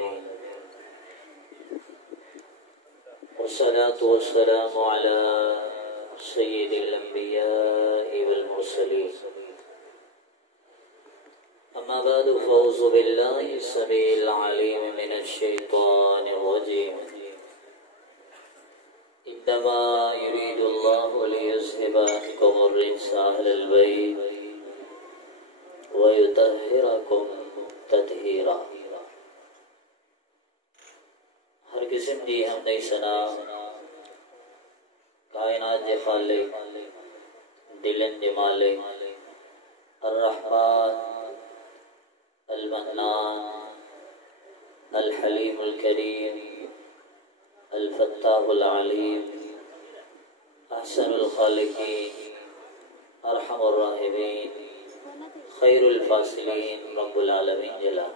आलमीन वस्सलातु वस्सलामु अला सय्यिदिल अंबिया'i वल मुरसलीन अम्मा बअदु फ़अऊज़ु बिल्लाहि समीइल अलीम मिनश शैतानिर रजीम इन्नमा युरीदुल्लाहु लियुज़हिबा अन्कुमुर रिज्सा अहलल बैत व युतहिरकुम तत्हीरा। हर किस्म की हमदे सना कायनात के खालिक दिलन के मालिक अर्रहमान अल-मन्नान अल-हलीमुल करीम अल-फत्ताहुल अलीम अहसनुल खालिकीन अरहमुर राहिमीन खैरुल फासिलीन रब्बुल आलमीन जला।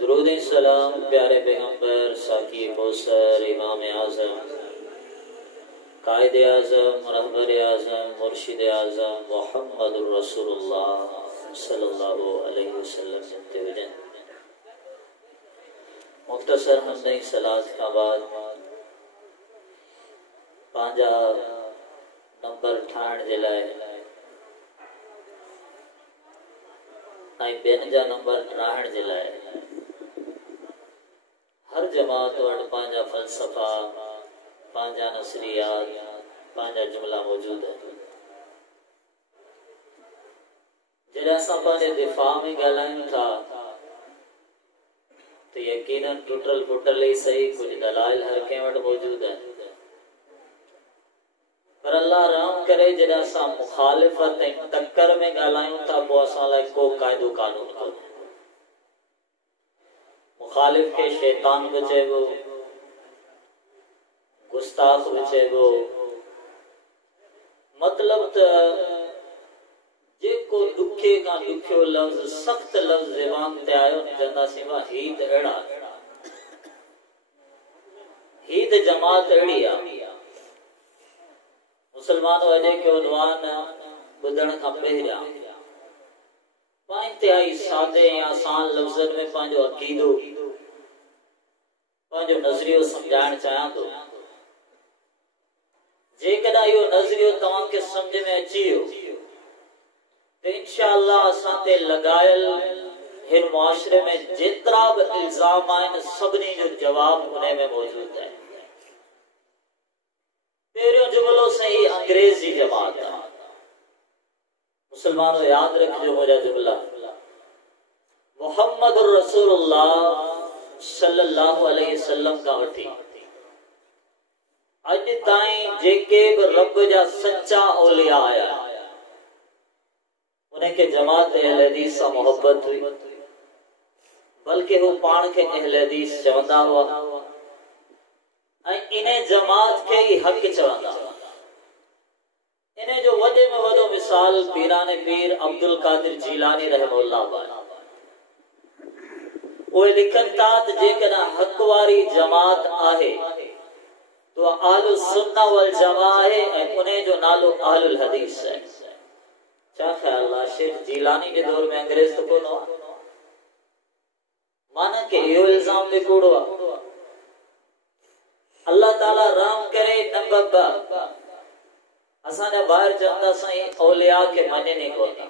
दुरूद सलाम प्यारे पैगंबर साकी कौसर इमाम आज़म कायद आज़म रहबर आज़म मुर्शिद आज़म मुहम्मदुर रसूलुल्लाह सल्लल्लाहु अलैहि वसल्लम जनते वजन मुख्तसर हमने सलात का बाद पांजा नंबर ठाण जिलाए बेन जा नंबर ठाण जिलाए हर जमात वट पांजा फलसफा पांजा नसरियात पांजा जुमला मौजूद है। जरा असां पंहिंजे दिफ़ा में ॻाल्हायूं था तो यकीनन टुटल फुटल ही सही कुछ दलाइल हर कंहिं वटि मौजूद है, पर अल्लाह रहम करे जरा असां मुखालिफत ऐं टक्कर में ॻाल्हायूं था पोइ असां लाइ को क़ाइदो कानून कोन्हे। मुखालिफ के शैतान बि चइबो, गुस्ताख बि चइबो, मतलब त जेको दुखे का दुखियो लफ्ज सख्त लफ्ज ज़बान ते आयो चंदासीं वाह ही त अहिड़ा ही त जमात अहिड़ी आहे। मुसलमानों अॼु के उनवान ॿुधण खां पहिरियां इंतिहाई सादे ऐं आसान लफ़्ज़नि में पंहिंजो अक़ीदो पंहिंजो नज़रियो समझाइण चाहियां थो। जेकॾहिं इहो नज़रियो तव्हांखे सम्झ में अची वियो तो इंशाअल्लाह असां ते लॻायल हिन मुआशरे में जेतिरा बि इल्ज़ाम आहिनि सभिनी जो जवाब उन में मौजूद है। पहिरियों जुमिलो सही अंग्रेज जी जमात है। मुसलमानों याद रखिजो मुंहिंजा जुमला मुहम्मदुर रसूलुल्लाह सल्लल्लाहु अलैहि वसल्लम का वठी अज ताईं जेके भी रब जा सच्चा औलिया आया उनके जमात अहल हदीस से मोहब्बत हुई, बल्कि वो पान के अहल हदीस चवंदा हुआ इन्हें जमात के ही हक चवंदा। इन्हें जो वडे में वडो मिसाल पीराने पीर अब्दुल कादिर जीलानी रहमहुल्लाह वो लिखन था जेकॾहिं हक वारी जमात आहे तो आलुल सुन्ना वल जमा है उन्हें जो नालो आलुल हदीस है। क्या ख्याल है शेख जीलानी के दौर में अंग्रेज तो कौन हुआ माना के यो इल्जाम भी कूड़ो अल्लाह ताला राम करे नंबर असां बाहर चवंदा साईं औलिया के मने नहीं कोता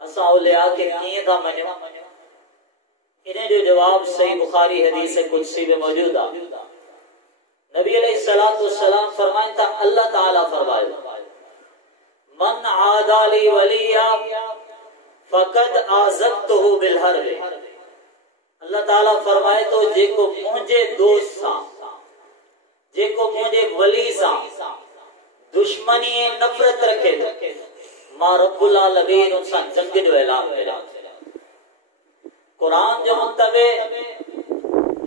असां औलिया के कीअं था मञूं। इन्हें जो जवाब सही बुखारी हदीस कुदसी में मौजूद है। नबी अलैहिस्सलातु वस्सलाम फरमाइन था अल्लाह ताला फरमायो मन आदाली वलिया फकद आज़तहु बिल हर्ब। अल्लाह ताला फरमाए तो जेको मुझे दोस्त सा जेको मुझे वली सा दुश्मनी नफरत रखे मां रब्बुल आलमीन उन सां जंग जो ऐलान करिया। कुरान जो मुत्तबे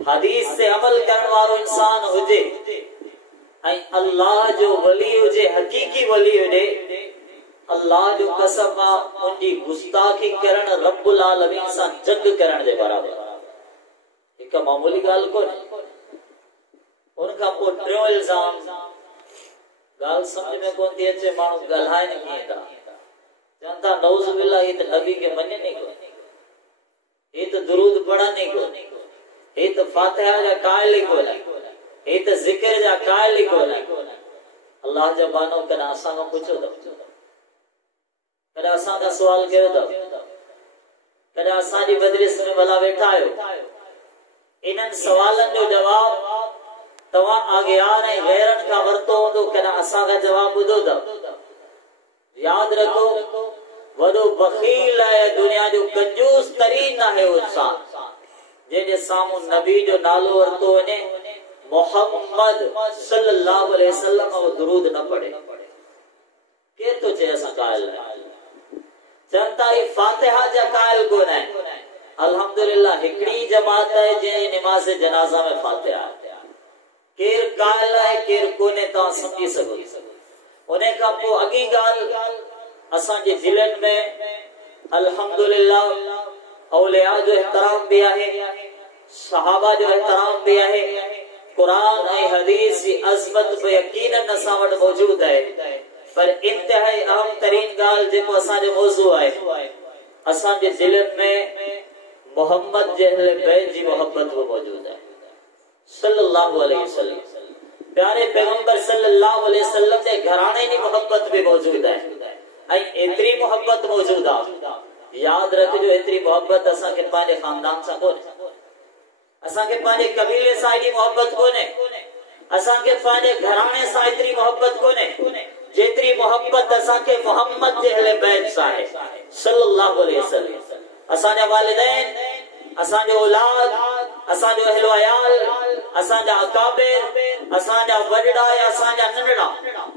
हदीस से अमल करण वारो इंसान हुजे ऐं अल्लाह जो वली हुजे हकीकी वली हुजे अल्लाह जो कसम उनकी गुस्ताखी करण रब्बुल आलमीन सां जंग करण जे बराबर एक मामूली गाल कोन्हे। उनका पोइ टियों इल्जाम गाल समझ में कोन थी अचे माण्हू ॻाल्हाइनि कीअं था चवनि था नऊज़ बिल्लाह ही त नबी के मञे नहीं कोन्हे, ये तो दुरूद पढ़नि को हे तो फातिहा जा कायल ही कोन हे तो जिक्र जा कायल ही कोन अल्लाह जा बानो कदा असां खां पुछो त कदा असां का सवाल कयो त कदा असां जी मजलिस में भला वेठा आयो इन्हनि सवालनि जो जवाब तव्हां अॻियार ऐं गैरनि खां वरितो हूंदो कदा असां खां जवाब ॿुधो त याद रखो वॾो बख़ील आहे दुनिया जो कंजूस तरीन आहे इंसान जंहिंजे साम्हूं नबी जो नालो वरितो वञे मोहम्मद सल्लल्लाहु अलैहि वसल्लम वो दुरूद न पढ़े केर तो चए असां कायल जनता ही फातिहा जा कायल कोन आहे अल्हम्दुलिल्लाह हिकड़ी जमात है जे नमाज जनाजा में फातिहा केर कायल है केर कोने ता समझी सको उन्हें का पो अगी गाल असां जे दिलन में अल्हम्दुलिल्लाह औलिया जो एहतराम भी है सहाबा जो एहतराम भी है कुरान ऐं हदीस की अज़मत पे यकीनन असां वटि मौजूद है पर इंतहाई अहम तरीन गाल जेको असां जो मौजू है असां जे दिलन में मोहम्मद जे अहले बैत जी मोहब्बत वो मौजूद है सल्लल्लाहु अलैहि वसल्लम प्यारे पैगंबर सल्लल्लाहु अलैहि वसल्लम जे घराने की मोहब्बत भी मौजूद है ऐं एतरी मोहब्बत मौजूद है याद रखजो एतरी मोहब्बत असां के पांजे खानदान सां कोने असां के पांजे कबीले सां एडी मोहब्बत कोने असां के पांजे घराने सां एतरी मोहब्बत कोने जेतरी मोहब्बत असां के मोहम्मद जे अहले बैत सां है सल्लल्लाहु अलैहि वसल्लम असां जा वालिदैन असां जो औलाद असां जो अहलो अयाल असां जा अकाबिर असां जा वडड़ा या असां जा नंढड़ा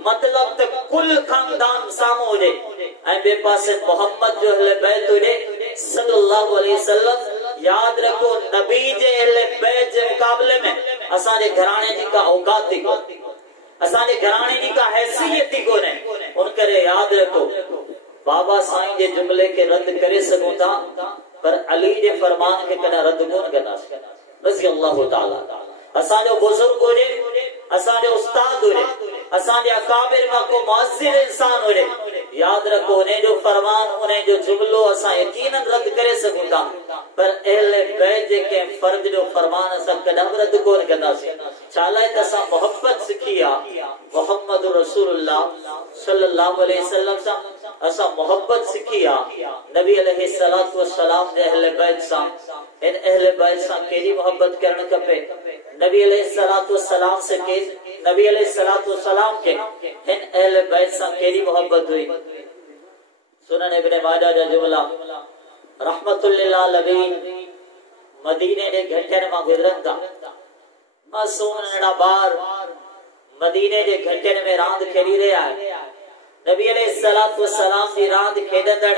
मतलब त कुल खानदान सामो हुजे ऐं बे पासे मोहम्मद जो अहले बैत हुजे सल्लल्लाहु अलैहि वसल्लम याद रखो नबी जे अहले बैत जे मुकाबले में असां जे घराणे जी का औकात थी असां जे घराणे जी का हैसियत थी कोने उन करे याद रखो बाबा साईं जे जुमले के रद्द करे सघूं था पर अली जे फरमान के कदा रद्द कोन कंदासीं रज़ी अल्लाह ताला असां जो बुजुर्ग हुजे असां जो उस्ताद हुजे असां जे अकाबिर में को मुअस्सिर इंसान हुजे याद रखो उन्हें जो फरमान उन्हें जो जुमलो असां यकीनन रद्द करे सघूं था पर अहले बैत जे के फर्द जो फरमान असां कदा रद्द कोन कंदासीं छाले त असां मोहब्बत सिखी आ मोहम्मद रसूलुल्लाह सल्लल्लाहु अलैहि वसल्लम सां असां मोहब्बत सिखी आ नबी अलैहि सलातो वस्सलाम जे अहले बैत सां इन अहले बैत सां केडी मोहब्बत करण खपे नबी अलैहि सलातो वस्सलाम से के नबी अलैहि सलातो वस्सलाम के इन अहले बैत सां केडी मोहब्बत हुई सुनन इब्ने माजा जा जुमला रहमतुल लिल आलमीन मदीने दे घटन मां गुजरंदा मासूम नड़ा बार मदीने दे घटन में रांद खेली रहा है नबी अलैहि सलातो वस्सलाम दी रांद खेडंदड़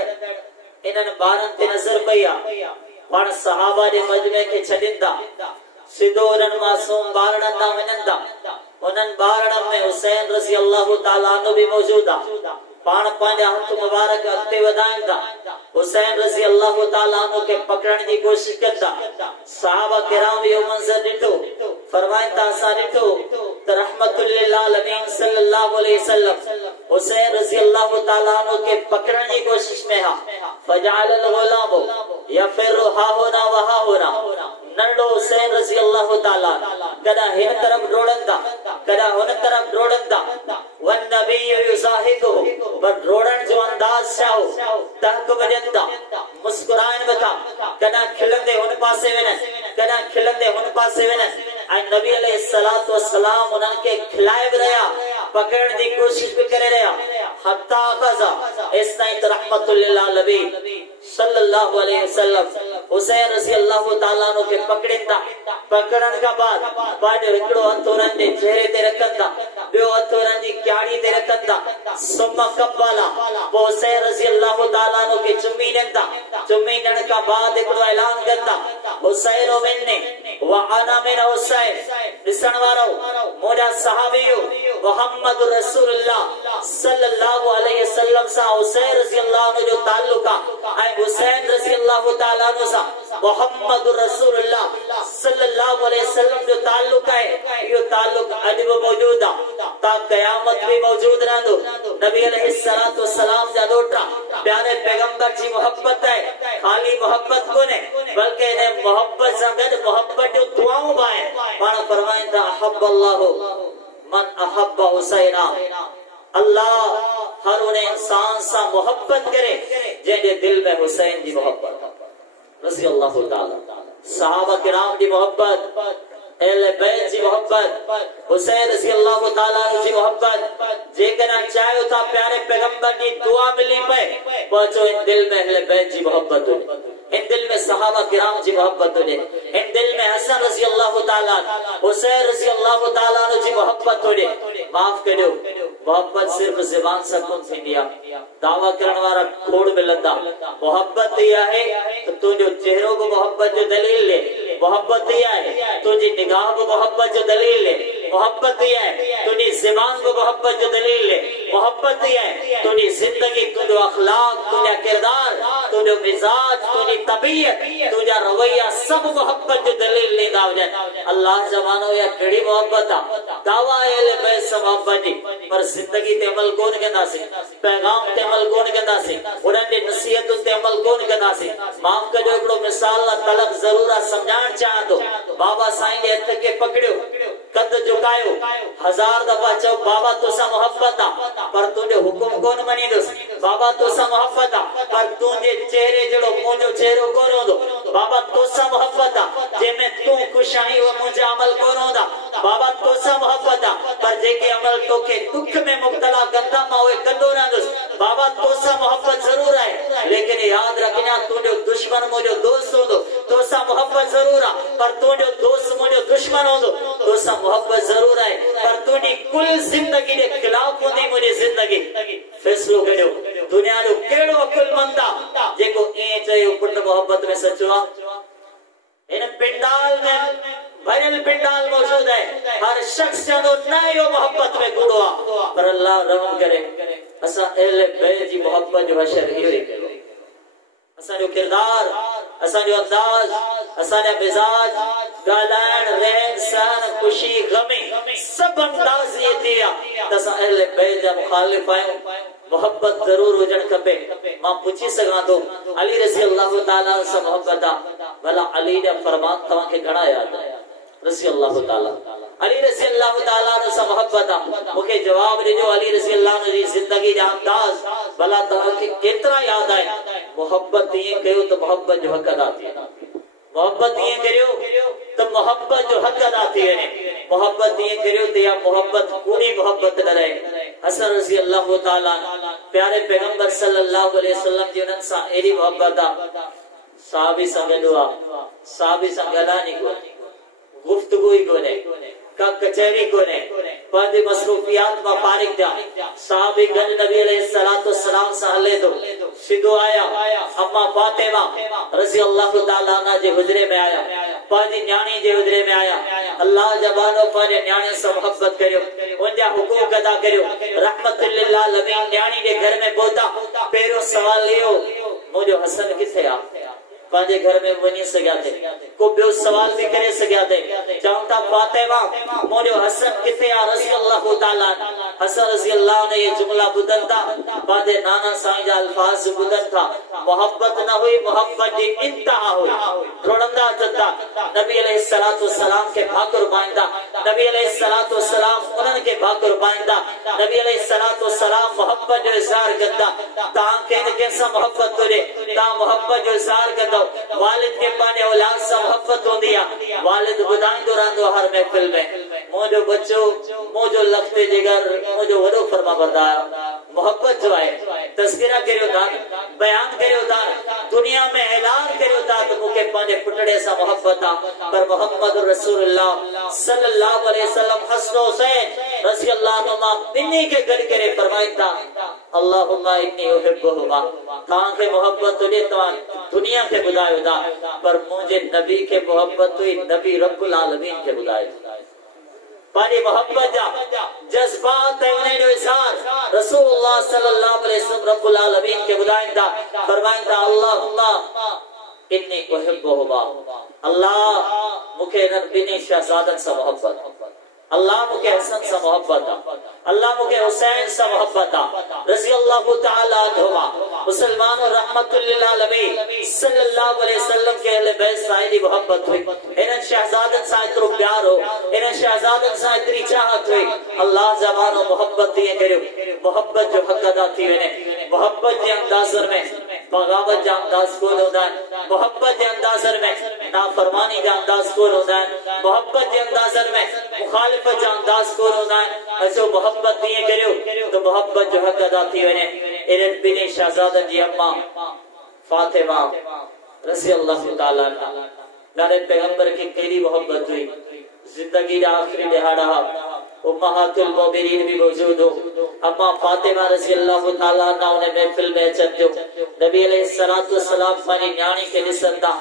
इनन बारन ते नजर पया पण सहाबा दे मजमे के छडिंदा सिधो उनन मासूम बारन दा वनंदा उनन बारन में हुसैन रज़ी अल्लाह ताला अन्हु भी मौजूद आ पाण पंहिंजा हथ मुबारक अॻिते वधाईंदा हुसैन रज़ी अल्लाह ताला अन्हु के पकड़ण जी कोशिश कंदा सहाबा किराम इहो मंज़र ॾिठो फरमाइनि था असां ॾिठो त रहमतुल लिल आलमीन सल्लल्लाहु अलैहि वसल्लम हुसैन रज़ी अल्लाह ताला अन्हु के पकड़ण जी कोशिश में हा फजअल अल गुलाम यफिरु हा होना व हा होना नंढो हुसैन रज़ी अल्लाह ताला कदा हिन तरफ डोड़ंदा कदा हुन तरफ डोड़ंदा वन नबी युज़ाहिकु पर डोड़न जो अंदाज छाओ तहक वजंदा मुस्कुराइन बता कदा खिलंदे हुन पासे वेन कदा खिलंदे हुन पासे वेन ऐं नबी अलैहि सलातो वस्सलाम उन्हनि के खिलाए भी रहा पकड़न की कोशिश भी करे रहा हत्ता खज़ा इस ताईं त रहमतुल लिल आलमीन सल्लल्लाहु अलैहि वसल्लम हुसैन रज़ी अल्लाह ताला अन्हु के पकड़िंदा पकड़न का बाद पाजो हिकड़ो हथ उन्हनि जे चेहरे ते रखंदा बियो हथ उन्हनि जी क्याड़ी ते रखंदा सुम्मा कब्बाला पोइ हुसैन रज़ी अल्लाह ताला अन्हु के चुम्मी ॾींदा चुम्मी ॾियण खां बाद हिकड़ो ऐलान कंदा हुसैन मिन्नी व अना मिन हुसैन ॾिसण वारो मुंहिंजा सहाबियो मोहम्मद रसूलुल्लाह सल्लल्लाहु अलैहि वसल्लम सां हुसैन रज़ी अल्लाह अन्हु जो ताल्लुक आहे ऐं हुसैन रज़ी अल्लाह ताला अन्हु सां मोहम्मद रसूलुल्लाह सल्लल्लाहु अलैहि वसल्लम जो ताल्लुक है यो ताल्लुक अज भी मौजूद है ता कयामत भी मौजूद रहंदो नबी अलैहि सलातो वस्सलाम जा दोटा प्यारे पैगंबर जी मोहब्बत है खाली मोहब्बत कोने बल्कि ने मोहब्बत सां गॾु मोहब्बत जो दुआऊं बि आहिनि। पाण फरमाइनि था अहब्बल्लाहु मन अहब्ब हुसैना, अल्लाह हर उन इंसान सां मोहब्बत करे जंहिंजे दिल में हुसैन जी मोहब्बत। रज़ी अल्लाह ताला सहाबा किराम जी मोहब्बत, अहले बैत जी मोहब्बत, हुसैन रज़ी अल्लाह ताला जी मोहब्बत। जेकॾहिं चाहियो था प्यारे पैगंबर जी दुआ मिली पए, पहुचो इन दिल में अहले बैत जी मोहब्बत हुजे, इन दिल में सहाबा किराम जी मोहब्बत हुजे, इन दिल में हसन रज़ी अल्लाह ताला, हुसैन रज़ी अल्लाह ताला जी मोहब्बत हुजे। माफ करियो, मोहब्बत सिर्फ ज़बान सां कोन थींदी आहे, दावा करण वारा खोड़ मिलंदा। मोहब्बत इहा आहे त तुंहिंजो चेहरो बि मोहब्बत जो दलील है, मोहब्बत इहा आहे तुंहिंजी निगाह बि मोहब्बत जो दलील है, मोहब्बत इहा आहे तुंहिंजी ज़बान बि मोहब्बत जो दलील है, मोहब्बत इहा आहे तुंहिंजी ज़िंदगी, तुंहिंजो अखलाक, तुंहिंजा किरदार, तुंहिंजो मिजाज, तुंहिंजी तबीयत, तुंहिंजा रवैया सब मोहब्बत जो दलील ॾींदा हुजनि। अल्लाह ज़मानो या कहिड़ी मोहब्बत आहे, दावा अहले बैत सां मोहब्बत जी, पर ज़िंदगी ते अमल कोन कंदासीं, पैगाम ते अमल कोन कंदासीं, उन्हनि जी नसीहतुनि ते अमल कोन कंदासीं। माफ़ कजो, हिकिड़ो मिसाल तलब ज़रूर आहे, सम्झाइण चाहियां थो। बाबा साईं जे हथ खे पकड़ियो, कद झुकायो, 1000 दफ़ा चओ बाबा तोसां मोहब्बत आहे, पर तुंहिंजो हुकुम कोन मञींदुसि। बाबा तोसां मोहब्बत आहे, पर तुंहिंजे चेहरे जहिड़ो मुंहिंजो चेहरो कोन हूंदो। बाबा तोसां मोहब्बत आहे, जंहिंमें तूं ख़ुशि आहीं उहे मुंहिंजा अमल कोन हूंदा। बाबा तोसां मोहब्बत आहे, पर जेके अमल तोखे दुख में मुब्तला कंदा मां उहे कंदो रहंदुसि। बाबा तोसां मोहब्बत ज़रूर आहे, लेकिन यादि रखना तुंहिंजो दुश्मन मुंहिंजो दोस्त हूंदो। तोसां मोहब्बत ज़रूर आहे, पर तुंहिंजो दोस्त मुंहिंजो दुश्मन हूंदो। तोसां मोहब्बत ज़रूर आहे, पर तुंहिंजी कुल ज़िंदगी जे ख़िलाफ़ हूंदी मुंहिंजी ज़िंदगी। फ़ैसिलो करियो, दुनिया जो कहिड़ो अकुलमंद आहे जेको ईअं चयो पुट मोहब्बत में सचो आहे। इन पिंडाल में भरियल पिंडाल मौजूद है, हर शख्स चवंदो न इहो मोहब्बत में कूड़ो आहे, पर अल्लाह रहम करे असां अहले बैत जी मोहब्बत जो हशर इहो ई कयो। असांजो किरदार, असांजो अंदाज़, असांजा मिजाज, ॻाल्हाइण, रहन सहन, ख़ुशी ग़मी, सब अंदाज़ इहे थी विया त असां अहले बैत जा मुखालिफ़ आहियूं। मोहब्बत ज़रूर हुजणु खपे। मां पुछी सघां थो, अली रज़ी अल्लाह ताला सां मोहब्बत आहे, भला अली जा फरमान तव्हांखे घणा यादि आया? रज़ी अल्लाह ताला, अली रज़ी अल्लाह ताला सां मोहब्बत आहे, मूंखे जवाब ॾिजो अली रज़ी अल्लाह जी ज़िंदगी जा अंदाज़ भला तव्हांखे केतिरा यादि आया? मोहब्बत ईअं कयो त मोहब्बत जो हक़ अदा थिए, मोहब्बत ईअं करियो त मोहब्बत जो हक़ अदा थी वञे, मोहब्बत ईअं करियो त या मोहब्बत कूड़ी मोहब्बत न रहे। हसन रज़ी अल्लाह ताला प्यारे पैगंबर सल्लल्लाहु अलैहि वसल्लम जी उन्हनि सां एॾी मोहब्बत आहे, साहबी सां गॾु आहे, साहबी सां ॻाल्हाइण ई कोन्हे, गुफ्तगू ही कोने, का कचहरी कोने, पंहिंजी मसरूफियात मां फारिग थिया। साहबी गॾु नबी अलैहिस्सलातु वस्सलाम सां हले थो, सिधो आया अम्मा फातिमा रज़ी अल्लाह ताला अन्हा जे हुजरे में आया, पंहिंजी न्याणी जे हुजरे में आया। अल्लाह जबानो पंहिंजे न्याणी सां मोहब्बत करियो, उनजा हुकूक अदा करियो। रहमतुल लिल आलमीन न्याणी जे घर में पहुता, पहिरियों सवाल इहो, मुंहिंजो हसन किथे आहे? पंहिंजे घर में वञी सघिया थे, को ॿियो सवाल बि करे सघिया थे। चवनि था फातिमा मुंहिंजो हसन किथे आहे? रज़ी अल्लाह ताला हसन रज़ी अल्लाह ने ये जुमला ॿुधनि था, पंहिंजे नाना साईं जा अल्फाज़ ॿुधनि था। मोहब्बत न हुई, मोहब्बत जी इंतहा हुई। रुणंदा था, नबी अलैहिस्सलातु वस्सलाम के भाकुर पाईंदा, नबी अलैहिस्सलातु वस्सलाम उन्हनि खे भाकुर पाईंदा, नबी अलैहिस्सलातु वस्सलाम मोहब्बत जो इज़हार कंदा। तव्हांखे कंहिंसां मोहब्बत हुजे, तव्हां मोहब्बत जो इज़हार कंदो। वालिद के पंहिंजे औलाद सां मोहब्बत हूंदी आहे, वालिद ॿुधाईंदो रहंदो हर महफ़िल में, मुंहिंजो बच्चो, मुंहिंजो लख़्ते जिगर, मुंहिंजो वॾो फरमाबरदार। मोहब्बत जो आहे, तज़किरा करियो था, बयान करियो था, दुनिया में ऐलान करियो था त मूंखे पंहिंजे पुटड़े सां मोहब्बत आहे, पर मोहम्मद रसूलुल्लाह सल्लल्लाहु अलैहि वसल्लम हसन हुसैन रज़ी अल्लाह अन्हुमा ॿिन्ही खे गॾु करे फरमाइनि था अल्लाहुम्मा इन्नी उहिब्बुहुमा। तव्हांखे मोहब्बत हुजे तव्हां दुनिया खे ॿुधायो था, पर मुंहिंजे नबी खे मोहब्बत हुई, नबी रब्बुल आलमीन खे ॿुधायो। पंहिंजी मोहब्बत जा जज़्बात ऐं उन जो इज़हार रसूलुल्लाह सल्लल्लाहु अलैहि वसल्लम रब्बुल आलमीन खे ॿुधाइनि था, फरमाइनि था अल्लाहुम्मा इन्नी उहिब्बुहुमा। अल्लाह मूंखे इन्हनि ॿिन्ही शहज़ादनि सां मोहब्बत, अल्लाह मूंखे हसन सां मोहब्बत आहे, अल्लाह मूंखे हुसैन सां मोहब्बत आहे रज़ी अल्लाह ताला अन्हुमा। मुसलमानों रहमतुल लिल आलमीन सल्लल्लाहु अलैहि वसल्लम के अहले बैत सां दी मोहब्बत हुई, इन शहजादन सां इतरो प्यार हो, इन शहजादन सां इतरी चाहत हुई। अल्लाह ज़बानो मोहब्बत दिए करियो, मोहब्बत जो हक अदा थी वने, मोहब्बत जे अंदाज़र में बगावत जा अंदाज कोन होंदा है, मोहब्बत जे अंदाज़र में नाफरमानी जा अंदाज कोन होंदा है, मोहब्बत जे अंदाज़र में मुखालिफत जा अंदाज कोन होंदा है। ऐसो मोहब्बत दिए करियो तो मोहब्बत जो हक अदा थी वने। इन्हनि बिनी शहजादन जी अम्मा फातिमा रज़ी अल्लाह ताला अन्हा नारे पैगंबर की केड़ी मोहब्बत हुई। जिंदगी दा आखिरी दिहाड़ा उम्महातुल मोमिनीन भी मौजूद हो, अम्मा फातिमा रज़ी अल्लाह ताला अन्हा उन्हें महफिल में अचंजो नबी अलैहिस्सलातु वस्सलाम पानी न्याणी के निसंदा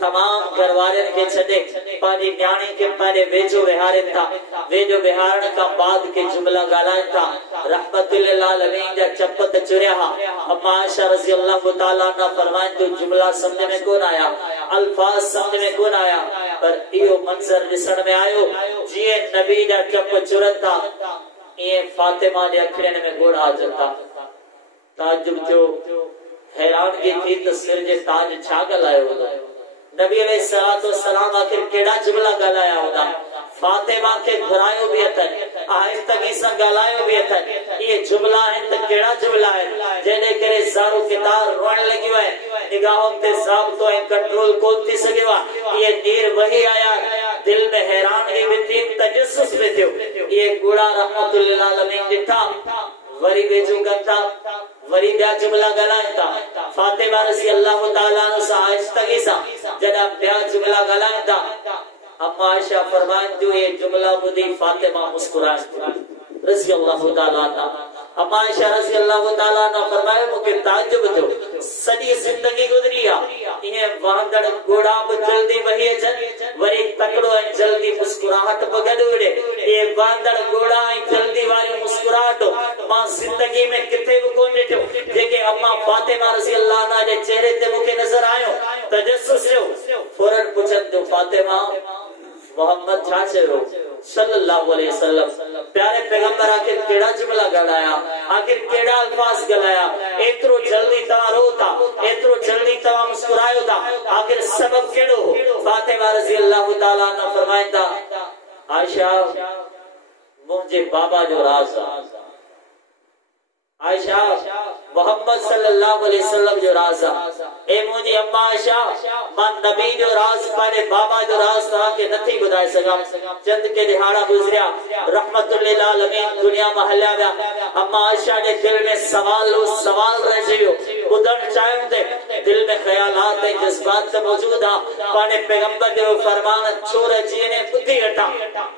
तमाम घरवारन के छडे पानी न्याणी के पाने वेजो विहारन था। वेजो विहारण का बाद के जुमला गालान था रहमतुल लिल आलमीन जा चपत चुरिया। अम्मा आयशा रज़ी अल्लाह ताला अन्हा फरमाइन तो जुमला समझ में कोन आया, अल्फाज समझ में कोन आया, पर इहो मंजर दिसण में आयो जिए नबी जा चप चुरता ये फातिमा दे अखरन में गोड़ आ जाता। ताजुब जो हैरानगी थी तो सिर जे ताज छा गलायो होगा। नबी अलैहिस्सलातु वस्सलाम आखिर केड़ा जुमला गलाया होगा। फातिमा के घुरायो भी अथन, आहिस्तगी सां गलायो भी अथन। ये जुमला है तो केड़ा जुमला है जेने करे ज़ारो कितार रोण लगियो है, निगाहों ते साबितो है कंट्रोल कोन थी सकेवा। ये नीर वही आया दिल में हैरानगी भी थी, तजस्सुस भी थियो। ये गुड़ा रहमतुल लिल आलमीन दिठा वरी बेजू करता वरी ब्या जुमला गलायता। फातिमा रज़ी अल्लाह ताला अन्हा सा आहिस्तगी सा जदा ब्या जुमला गलायता। अम्मा आयशा फरमाइन जो ये जुमला बुधी फातिमा मुस्कुराए रज़ी अल्लाह ताला अन्हा। अम्मा आयशा रज़ी अल्लाह ताला अन्हा फरमाए मुके ताज्जुब थियो सदी जिंदगी गुजरी आ इहे वहंदड़ गोड़ा ब जल्दी वही अचन वरी तकड़ो ऐं जल्दी मुस्कुराहट ब गडुड़े। ये वहंदड़ गोड़ा ऐं जल्दी वाली मुस्कुराहट मां जिंदगी में किथे भी कोन ॾिठो जेके अम्मा फातिमा रज़ी अल्लाह अन्हा जे चेहरे ते मुके नजर आयो। तजस्सुस थियो फौरन पुछन तो फातिमा मोहम्मद छा चयो सल्लल्लाहु अलैहि वसल्लम प्यारे पैगंबर आखिर केड़ा जुमला गलाया, आखिर केड़ा अल्फाज गलाया, एतरो जल्दी तवा रोता, एतरो जल्दी तवा मुस्कुरायो था, आखिर सबब केड़ो। फातिमा रज़ी अल्लाह ताला अन्हा फरमाइंदा आयशा मुझे बाबा जो राज आयशा मोहम्मद सल्लल्लाहु अलैहि वसल्लम जो राज ए मुझी अम्मा आयशा मां नबी जो राज पाने बाबा जो राज था के नथी बुधाए सका। चंद के दिहाड़ा गुजरिया रहमतुल लिल आलमीन दुनिया में हल्या गया। अम्मा आयशा ने दिल में सवाल रह जियो उधर चाहे थे दिल में ख्यालात है जज्बात मौजूद आ पाने पैगंबर जो फरमान छोरे जी ने बुद्धि हटा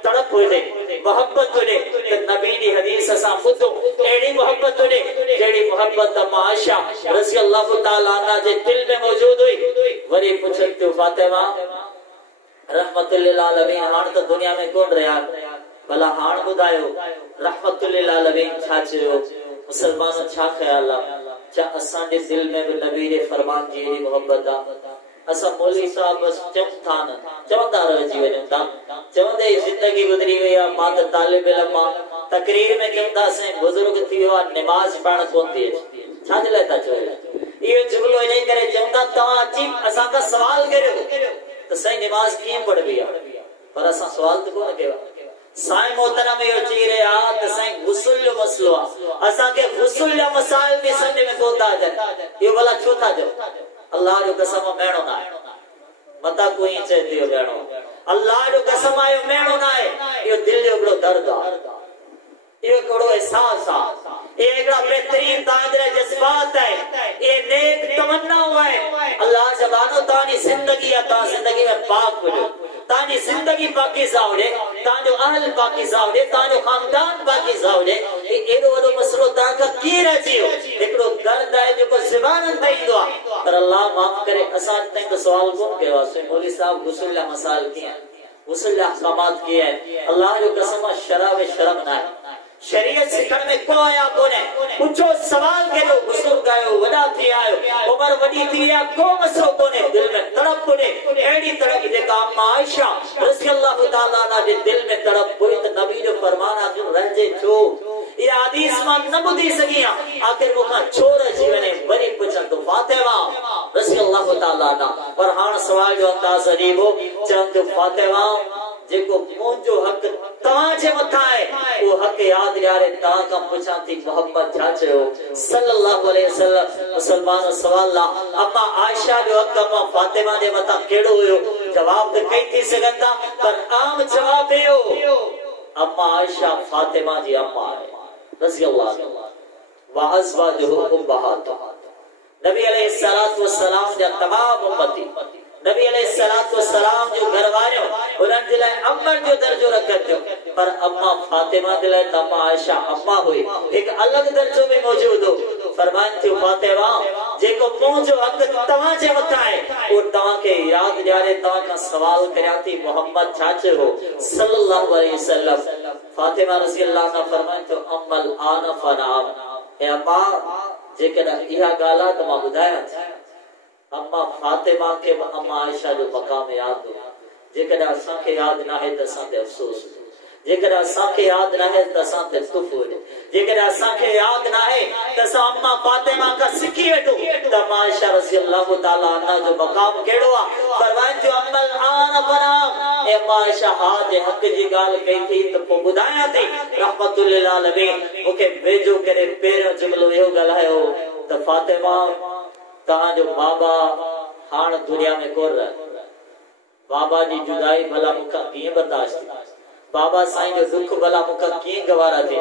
तड़प हुए मोहब्बत हुए तो नबी दी हदीस असा बुद्धो एड़ी मोहब्बत हुए जेड़ी मोहब्बत अम्मा आयशा रज़ी अल्लाह ताला अन्हा जे दिल में मौजूद हुई। वरी पुछन तो फातिमा रहमतुल लिल आलमीन हाण तो दुनिया में कोन रहा भला हाण बुधायो रहमतुल लिल आलमीन छा चयो मुसलमानों छा ख्याल आ चा असा दे दिल में भी नबी दे फरमान जी दी मोहब्बत आ। असा मौलवी साहब बस चमथा न चवंदा रह जी वञा चवंदे जिंदगी गुजरी वई आ। मां त तालिब इल्म तकरीर में चवंदा से बुजुर्ग थी वियो आ नमाज पढ़ण कोन थी अचे छा जे लाइ था चओ इहो जुमलो इन करे चवंदा तव्हां अची असां खां सवाल करियो त सही नमाज कीअं पढ़बी आ पर असां सवाल त कोन कयो। साईं मोहतरम इहो चई रहिया त साईं गुस्ल जो मसलो आ असां के गुस्ल जा मसाइल भी समझ में कोन था अचनि। इहो भला छो था चओ अल्लाह जो कसम मेणो ना है मता कोई चे दियो मेणो अल्लाह जो कसम आयो मेणो ना है। यो दिल जो बड़ो दर्द आ यो बड़ो एहसास आ ये एकड़ा बेहतरीन ताजरे जज्बात है ये नेक तमन्ना हुआ है। अल्लाह जबानो तानी जिंदगी अता जिंदगी में पाक हो तानी जिंदगी पाकीज़ा हो ताजो अहल पाकीज़ा हो ताजो खानदान पाकीज़ा हो ये एडो वडो मसलो ता का की रह जियो एकड़ो दर्द है जो ज़बान ते ईंदो आ पर अल्लाह माफ करे असा तक तो सवाल कोन कयो आहे मौलवी साहब गुस्ल जा मसाइल किए गुस्ल जा अहकामात किए है। अल्लाह जो कसम शराब शर्म ना है शरीयत सिखण में को आया कोने पूछो सवाल करो गुस्ल गयो वडा थी आयो उम्र वडी थी या को मसलो कोने दिल में तड़प कोने एड़ी तड़प जेका अम्मा आयशा रज़ी अल्लाह ताला अन्हा जे दिल में तड़प हुई त नबी जो फरमान आखिर रहजे छो ये हदीस मां न बुधी सकिया आखिर मुखा छोर जीवने वरी पुछन तो फातिमा रज़ी अल्लाह ताला ना पर हां सवाल जो अंदाज अजीब हो चंद फातिमा जेको मुंजो हक तां जे मथा है वो हक याद यारे तां का पुछा थी मोहम्मद छा चयो सल्लल्लाहु अलैहि वसल्लम मुसलमान सवाल ला अम्मा आयशा जो हक अम्मा फातिमा दे मथा केड़ो हुयो जवाब तो कई थी सगंदा पर आम जवाब दियो अम्मा आयशा फातिमा जी अम्मा है रज़ी अल्लाह व अज़वाजुहु उम्महात नबी अलैहिस्सलातु वस्सलाम जा तमाम उम्मती नबी अलैहिस्सलातु वस्सलाम जो घर वारियो उनन दिले अम्मा जो दर्जो रखतो पर अम्मा फातिमा दिले अम्मा आयशा अम्मा हुई एक अलग दर्जो में मौजूद हो फरमान थी फातिमा जेको मुंजो हक तवा जे मथा है वो तवा के याद ॾियारे तवा का सवाल करया थी मोहम्मद छाचे हो सल्लल्लाहु अलैहि वसल्लम फातिमा रज़ी अल्लाह का फरमान तो अम्मल आन फनाम ए अम्मा जेकॾहिं इहा ॻाल्हि आहे त मां ॿुधायां अम्मा फातिमा के अम्मा आयशा जो मकाम याद हो जेकॾहिं असांखे याद न आहे त असां ते अफ़सोस जेकॾहिं असांखे याद न आहे त असां ते दुख हुजे जेकॾहिं असांखे याद न आहे त असां अम्मा फातिमा खां सिखी वठो त अम्मा आयशा रज़ी अल्लाह ताला अन्हा जो मकाम कहिड़ो आहे फरमाइनि थियो अम्मल आन फनाम ए अम्मा आयशा हा जे हक़ जी ॻाल्हि कई थी त पोइ ॿुधायां थी रहमतुल लिल आलमीन मूंखे वेझो करे पहिरियों जुमिलो इहो ॻाल्हायो त फातिमा तहां जो बाबा हाण दुनिया में कोर बाबा जी जुदाई भला मुखा कीअं बर्दाश्त थी बाबा साईं जो दुख भला मुखा कीअं गवारा थी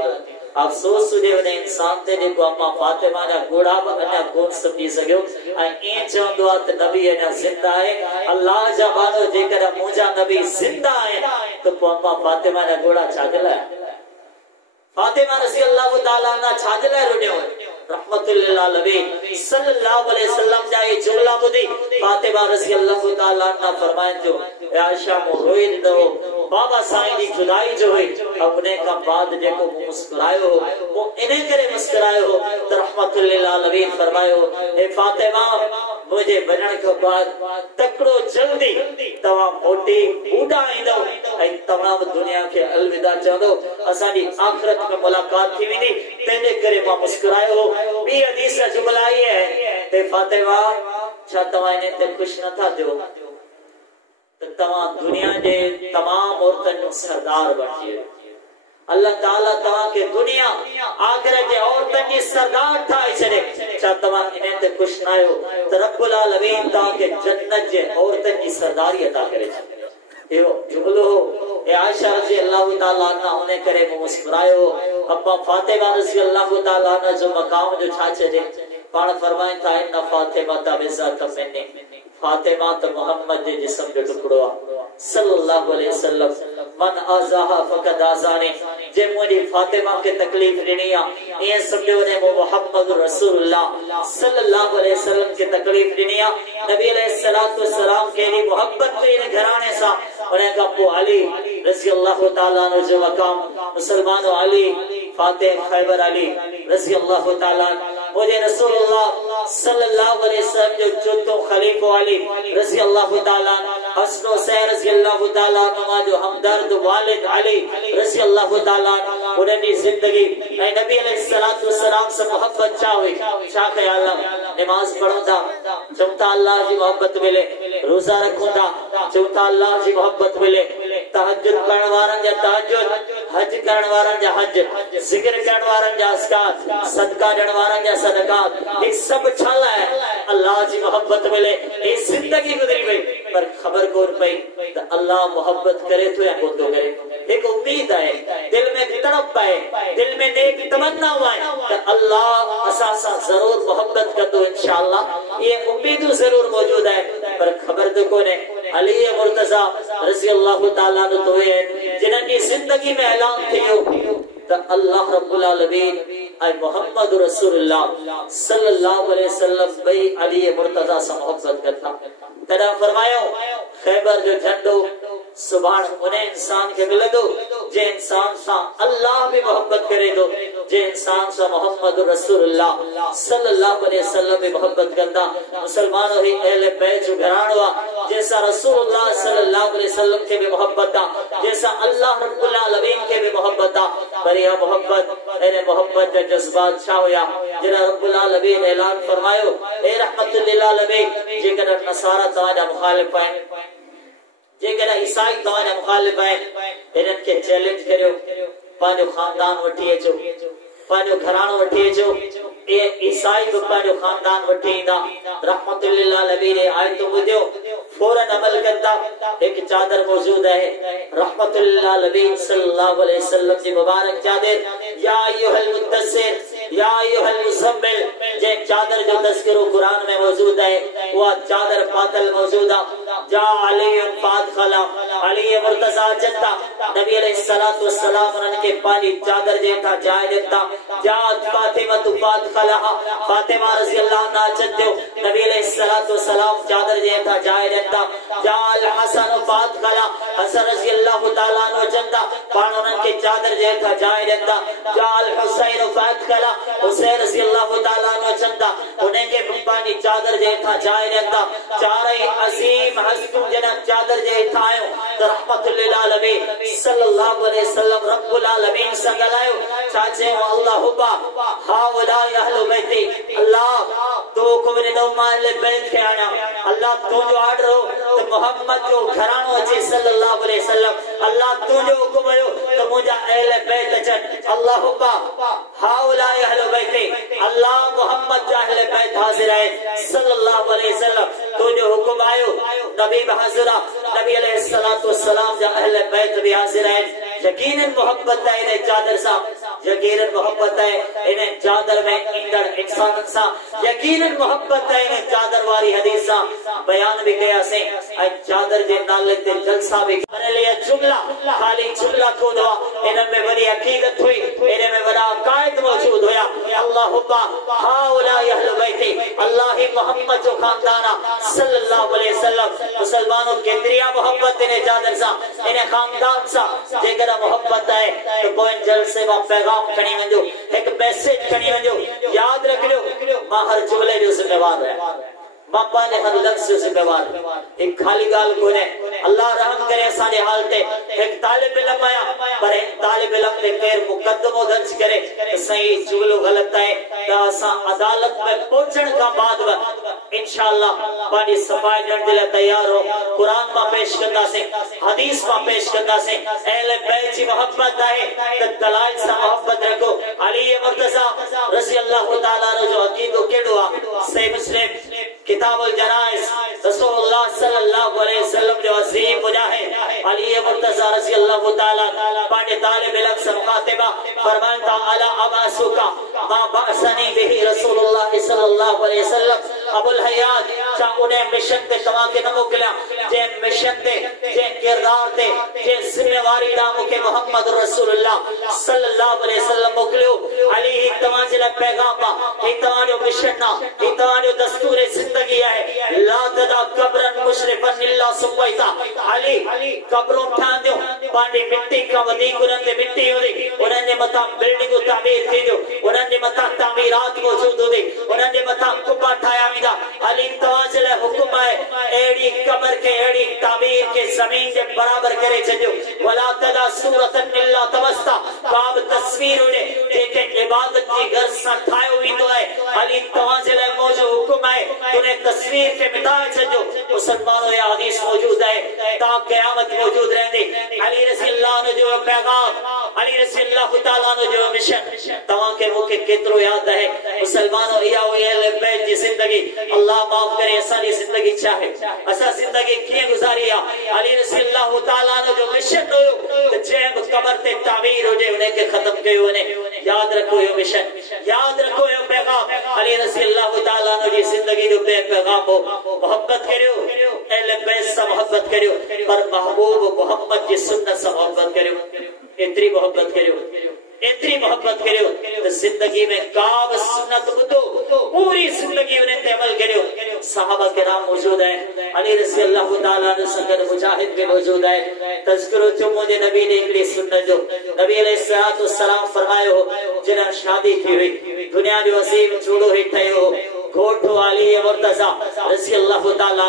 अफसोस हुजे उन इंसान ते जेको अम्मा फातिमा जा गोड़ा बि अञा कोन सम्झी सघियो ऐं ईअं चवंदो आहे त नबी अञा ज़िंदा आहे अल्लाह जा बानो जेकॾहिं मुंहिंजा नबी ज़िंदा आहिनि त पोइ अम्मा फातिमा जा गोड़ा छाजे लाइ फातिमा रज़ी अल्लाह ताला अन्हा छाजे लाइ रुॾियो रहमतुल लिल आलमीन सल्लल्लाहु अलैहि वसल्लम जा ये जुमला ॿुधी फातिमा रज़ी अल्लाह ताला अन्हा फरमाइनि थियो ए आयशा मो रोई ॾिनो बाबा साईं जी जुदाई जो हुई अपने का बाद जेको मुस्कुरायो वो इने करे मुस्कुरायो त रहमतुल लिल आलमीन फरमायो ए फातिमा मुझे वञण के बाद तकड़ो जल्दी तवा मोटी बूढ़ा ईंदो ऐं तमाम दुनिया के अलविदा चवंदो असांजी आखिरत में मुलाकात थी वेंदी तंहिंजे करे मां मुस्कुरायो ॿी हदीस जुमला ई है ते फातिमा छा तव्हां इन ते खुश नथा थियो त तव्हां दुनिया जे तमाम औरतन सरदार बणिजी अल्लाह ताला तव्हां के दुनिया आखिरत जे औरतन जी सरदार ठाहे छॾे छा तव्हां इन ते खुश न आहियो त रब्बुल आलमीन तव्हां के जन्नत जे औरतन जी सरदारी अता करे छॾे इहो जुमलो ए आयशा रज़ी अल्लाह ताला अन्हा उन करे मुस्कुरायो अम्मा फातिमा रज़ी अल्लाह ताला अन्हा जो मकाम जो छा छॾे पाण फरमाइनि था इन फातिमा तबिज़ा कमिने फातिमा त मोहम्मद जे जिस्म जो टुकड़ो आहे सल्लल्लाहु अलैहि वसल्लम मन आज़ाहा फक़द आज़ानी जे मुझे फातिमा के तकलीफ ॾिनी आहे ईअं सम्झो ने मोहम्मद रसूलुल्लाह सल्लल्लाहु अलैहि वसल्लम के तकलीफ ॾिनी आहे नबी अलैहिस्सलातु वस्सलाम के लिए मोहब्बत कई इन घराने सां उन खां पोइ अली रज़ी अल्लाह ताला अन्हु जो मकाम मुसलमान अली फातिह खैबर अली रज़ी अल्लाह ताला मुझे रसूलुल्लाह सल्लल्लाहु अलैहि वसल्लम जो चौथो खलीफो अली रज़ी अल्लाह ताला हसन हुसैन रज़ी अल्लाह ताला नुमा जो हमदर्द वालिद अली रज़ी अल्लाह ताला उनकी जिंदगी ऐं नबी अलैहिस्सलातु वस्सलाम से मोहब्बत छा हुई छा ख्याल नमाज पढ़ो था चवता अल्लाह की मोहब्बत मिले रोजा रखो था चवता अल्लाह की मोहब्बत मिले तहज्जुद करण वारन जा तहज्जुद हज करण वारन जा हज जिक्र करण वारन जा अस्कार सदका ॾियण वारन जा सदकात ये सब छल है अल्लाह की मोहब्बत मिले ये जिंदगी गुजरी वई पर खबर कोन पई त अल्लाह मोहब्बत करे तो या कोन करे एक उम्मीद है दिल में तड़प है दिल में नेक तमन्ना है त अल्लाह असा सा जरूर मोहब्बत करदो इंशाअल्लाह ये उम्मीद जरूर मौजूद है पर खबर तो कोने अली मुर्तजा रज़ी अल्लाह ताला नु तो जिन्हनि की जिंदगी में ऐलान थियो त अल्लाह रब्बुल आलमीन ऐं मोहम्मद रसूलुल्लाह सल्लल्लाहु अलैहि वसल्लम बई अली मुर्तजा से मोहब्बत करता तदा फरमायो खैबर जो झंडो सुभान उन इंसान के मिलंदो जे इंसान सा अल्लाह भी मोहब्बत करे दो जे इंसान सा मोहम्मद रसूलुल्लाह सल्लल्लाहु अलैहि वसल्लम भी मोहब्बत करदा मुसलमानों ही अहले बैत जो घराणो जैसा रसूलुल्लाह सल्लल्लाहु अलैहि वसल्लम के भी मोहब्बत जैसा अल्लाह रब्बुल आलमीन के भी मोहब्बत पर यह मोहब्बत इन मोहब्बत के जज्बात छा होया जिन्हें रब्बुल आलमीन ऐलान फरमायो ए रहमतुल लिल आलमीन जेकर नसारा तवाजा मुखालिफ है जेकर ईसाई तवाजा मुखालिफ है इन्हनि के चैलेंज करियो पांजो खानदान वठी अचो पांजो घराणो वठी अचो ये ईसाई तो पांजो खानदान वठी इंदा रहमतुल लिल आलमीन आयत बुधियो फौरन अमल करता एक चादर मौजूद है रहमतुल लिल आलमीन सल्लल्लाहु अलैहि वसल्लम की मुबारक चादर या अय्युहल मुद्दस्सिर या अय्युहल मुज़म्मिल जे चादर जो तज़किरो कुरान में मौजूद है वह चादर पातल मौजूद है जा अली फातखला अली मुर्तजा जत्ता नबी अलैहिस्सलातु वस्सलाम उनके पानी चादर जेठा जाए देता जा फातिमा तु फातखला फातिमा रज़ी अल्लाह अन्हा जत्तो नबी अलैहिस्सलातु वस्सलाम चादर जेठा जाए देता जा अल हसन फातखला हसन रज़ी अल्लाह तआला अन्हु जत्ता पान उनके चादर जेठा जाए देता जा अल हुसैन फातखला हुसैन रज़ी अल्लाह तआला अन्हु जत्ता उनके पानी चादर जेठा जाए देता चारे अजीम हस्तियों जना चादर जे ठायो तो रहमतुल लिल आलमीन सल्लल्लाहु अलैहि वसल्लम रब्बुल आलमीन संगलायो चाचे अल्लाह बा हाउला अहलु बैती अल्लाह तो को ने दो मान ले बैत के आना अल्लाह तो जो ऑर्डर हो तो मोहम्मद जो घरानो अचे सल्लल्लाहु अलैहि वसल्लम अल्लाह तो जो हुक्म हो तो मुजा अहले बैत अचन अल्लाह बा हाउला अहलु बैती अल्लाह मोहम्मद जा अहले बैत हाजिर है सल्लल्लाहु अलैहि वसल्लम तो जो हुक्म आयो नबी हाजिरा नबी अलैहिस्सलातु वस्सलाम जा अहले बैत भी हाजिर है यकीनन मोहब्बत है इन्हें चादर सा यकीनन मोहब्बत है इन्हें चादर में इंदर इंसान सा यकीनन मोहब्बत है इन्हें चादर वाली हदीस सा बयान भी किया से चादर जे नाले ते जलसा भी करे लिए जुमला खाली जुमला को दो इन्हें में बड़ी अकीदत हुई इन्हें में बड़ा कायद मौजूद होया अल्लाह बा हाउला अहलु बैती अल्लाह ही मोहम्मद जो खानदाना सल्लल्लाहु अलैहि वसल्लम मुसलमानों केतरिया मोहब्बत इन्हें चादर सा इन्हें खानदान सा जेकर मोहब्बत है तो कोई जलसे वा पैगाम खणी वंजो एक मैसेज खणी वंजो याद रख लो मां हर जुमले जो जिम्मेवार है बापा ने हर लफ्ज से जिम्मेवार एक खाली गाल को ने अल्लाह रहम करे सारे हाल ते एक तालिब इल्म आया पर एक तालिब इल्म ने केर मुकद्दमो दर्ज करे तो सही जुमलो गलत है तो असा अदालत में पहुंचण का बाद इंशाअल्लाह पानी सफाई जण दिले तैयार हो कुरान में पेश करदा से हदीस में पेश करदा से अहले बैत की मोहब्बत है तो दलाइल से मोहब्बत रखो अली मुर्तजा रज़ी अल्लाह तआला जो अकीदो केडो सही मुस्लिम किताबुल जनाइज रसूलुल्लाह सल्लल्लाहु अलैहि वसल्लम जो अजीम मुजाहिद अली मुर्तजा रज़ी अल्लाह तआला पाने तालिब इल्म से मुखातिबा फरमाता अला अबासुका मा बअसनी बिही रसूलुल्लाह सल्लल्लाहु अलैहि वसल्लम अबुल हयात चा उन्हें मिशन ते तमा के न मोकला जे मिशन ते जे किरदार ते जे जिम्मेवारी दाम के मोहम्मद रसूलुल्लाह सल्लल्लाहु अलैहि वसल्लम मोकलियो अली ही तमा जे पैगाम ही तमा जो मिशन ना ही तमा जो दस्तूर जिंदगी है ला तदा कब्रन मुशरिफन इल्ला सुबैता अली कब्रों ठान दो पांडे मिट्टी का वदी कुरन दे मिट्टी होदी उनन जे मथा बिल्डिंग तामीर थी जो उनन जे मथा तामीरात मौजूद होदी उनन जे मथा कुबा ठाया विदा अली तवाजल हुक्म है एड़ी कब्र के एड़ी तामीर के जमीन के बराबर करे छजो वला तदा सूरतन इल्ला तवस्ता बाब तस्वीर उड़े जेके इबादत की घर सा ठायो विंदो है अली तवाजल मौजूद हुक्म है तूने तस्वीर के मिटा छजो मुसलमानों या हदीस मौजूद है ता क़यामत मौजूद रहंदी अली रज़ी अल्लाह ने जो पैगाम अली रज़ी अल्लाह तआला ने जो मिशन तवा के मुके केतरो याद है मुसलमानों या अहले बैत की जिंदगी अल्लाह माफ करे असानी जिंदगी चाहे असा जिंदगी किए गुजारिया अली रज़ी अल्लाह तआला ने जो मिशन हो तो जैब कब्र ते तामीर हो जे उन्हें के खत्म कयो ने याद रखो यो मिशन याद रखो यो पैगाम अली रज़ी अल्लाह तआला ने जी जिंदगी जो पैगाम हो मोहब्बत करियो अहले बैत से मोहब्बत करियो पर महबूब मोहम्मद की सुन्नत से मोहब्बत करियो इतनी मोहब्बत करियो इतनी मोहब्बत करियो तो जिंदगी में काब सुन्नत बुदो पूरी जिंदगी उन्हें अमल करियो सहाबा के नाम मौजूद है अली रज़ी अल्लाह तआला ने संगत मुजाहिद भी मौजूद है तज़किरो जो मुझे नबी ने इंग्लिश सुन्नत जो नबी अलैहिस्सलातु वस्सलाम फरमायो जिना शादी की हुई दुनिया जो अजीम चूड़ो ही ठयो घोटो अली मुर्तजा रज़ी अल्लाह तआला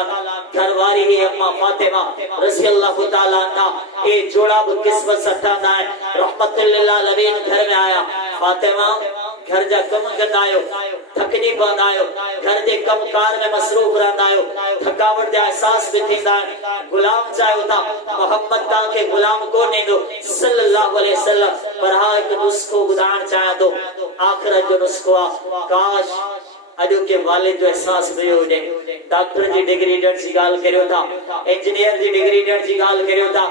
घरवारी ही अम्मा फातिमा रज़ी अल्लाह ताला अन्हा ए जोड़ा भी किस्मत सठाना है रहमतुल्लिल आलमीन घर में आया। फातिमा घर जा कम कंदायो थकनी पवंदायो घर जे कमकार में मसरूफ रहंदायो थकावट जा एहसास भी थींदा गुलाम चाहियो था मोहम्मद ता के गुलाम को नींदो सल्लल्लाहु अलैहि वसल्लम पर हा एक नुस्खो ॿुधाइण चाहियां थो आखिरत जो नुस्खो आहे काश अॼु के वालिद जो एहसास कयो हुजे डॉक्टर जी डिग्री ॾियण जी ॻाल्हि करियो था इंजीनियर जी डिग्री ॾियण जी ॻाल्हि करियो था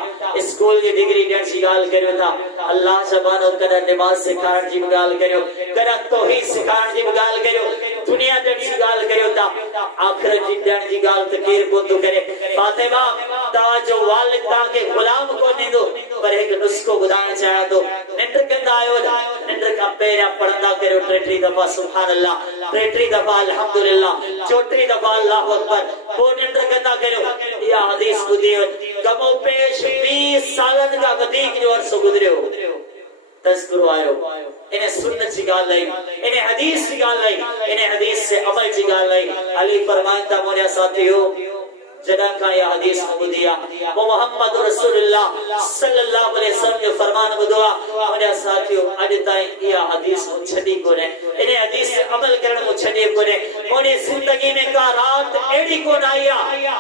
स्कूल जी डिग्री ॾियण जी ॻाल्हि करियो था अल्लाह जबानो कॾहिं निमाज़ सिखाइण जी बि ॻाल्हि करियो कॾहिं तौहीद सिखाइण जी बि ॻाल्हि करियो दुनिया ॾियण जी ॻाल्हि करियो था आखिरत जी ॾियण जी ॻाल्हि त केरु कोन थो करे। फातिमा तव्हांजो वालिद तव्हांखे गुलाम कोन ॾींदो पर हिकु नुस्खो ॿुधाइण चाहियां थो निंड कंदा आहियो निंड खां पहिरियां पढ़ंदा करियो 33 दफ़ा सुभान अल्लाह 33 दफ़ा अल्हम्दुलिल्लाह 34 दफ़ा अल्लाहु अकबर पोइ निंड कंदा करियो। इहा हदीस ॿुधी कमो पेश 20 सालनि खां वधीक जो अरसो गुज़रियो तज़किरो आयो इन सुन्नत जी ॻाल्हि आई इन हदीस जी ॻाल्हि आई इन हदीस से अमल जी ॻाल्हि आई। अली फरमाइनि था मुंहिंजा साथियो जॾहिं खां इहा हदीस ॿुधी आहे पोइ मोहम्मद रसूलुल्लाह सल्लल्लाहु अलैहि वसल्लम जो फरमान ॿुधो आहे मुंहिंजा साथियो अॼु ताईं इहा हदीस मूं छॾी कोन्हे इन हदीस ते अमल करण मूं छॾी कोन्हे मुंहिंजी ज़िंदगी में का रात अहिड़ी कोन आई आहे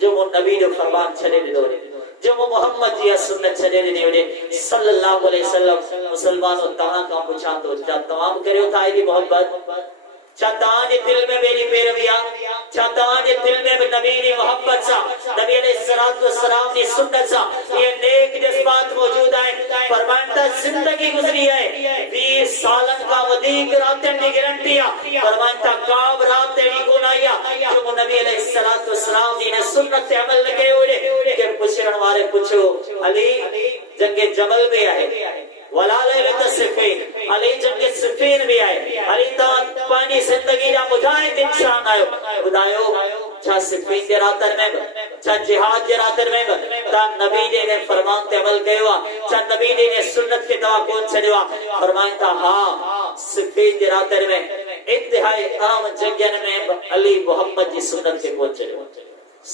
जो मूं नबी जो फरमान छॾे ॾिनो हुजे जो मूं मोहम्मद जी सुन्नत छॾे ॾिनी हुजे सल्लल्लाहु अलैहि वसल्लम। मुसलमानो तव्हां खां पुछां थो छा तव्हां बि करियो था एॾी मोहब्बत छा तव्हांजे दिल में मेरी पैरवी आहे छा तव्हांजे दिल में भी नबी जी मोहब्बत सां नबी अलैहिस्सलातु वस्सलाम जी सुन्नत सां ये नेक जज्बात मौजूद आहिनि। फरमाइनि था जिंदगी गुज़री आहे 20 सालनि खां वधीक रातनि जी गारंटी आहे फरमाइनि था का बि रात अहिड़ी कोन आई आहे जो नबी अलैहिस्सलातु वस्सलाम जी सुन्नत ते अमल न कयो हुजे के पुछण वारे पुछो अली जंगे जमल में आहे वला लैलत सिफीन अली जंगे सिफीन भी आहे अली तव्हां पंहिंजी ज़िंदगी जा मुजाहिद इंसान आहियो ॿुधायो छा सिफीन जे रातनि में छा जिहाद जे रातनि में तव्हां नबी जे इन फरमान ते अमल कयो आहे छा नबी जे इन सुन्नत खे तव्हां कोन छॾियो आहे फरमाइनि था हा सिफीन जे रातनि में इंतिहाई आम जंगनि में अली मोहम्मद जी सुन्नत खे कोन छॾियो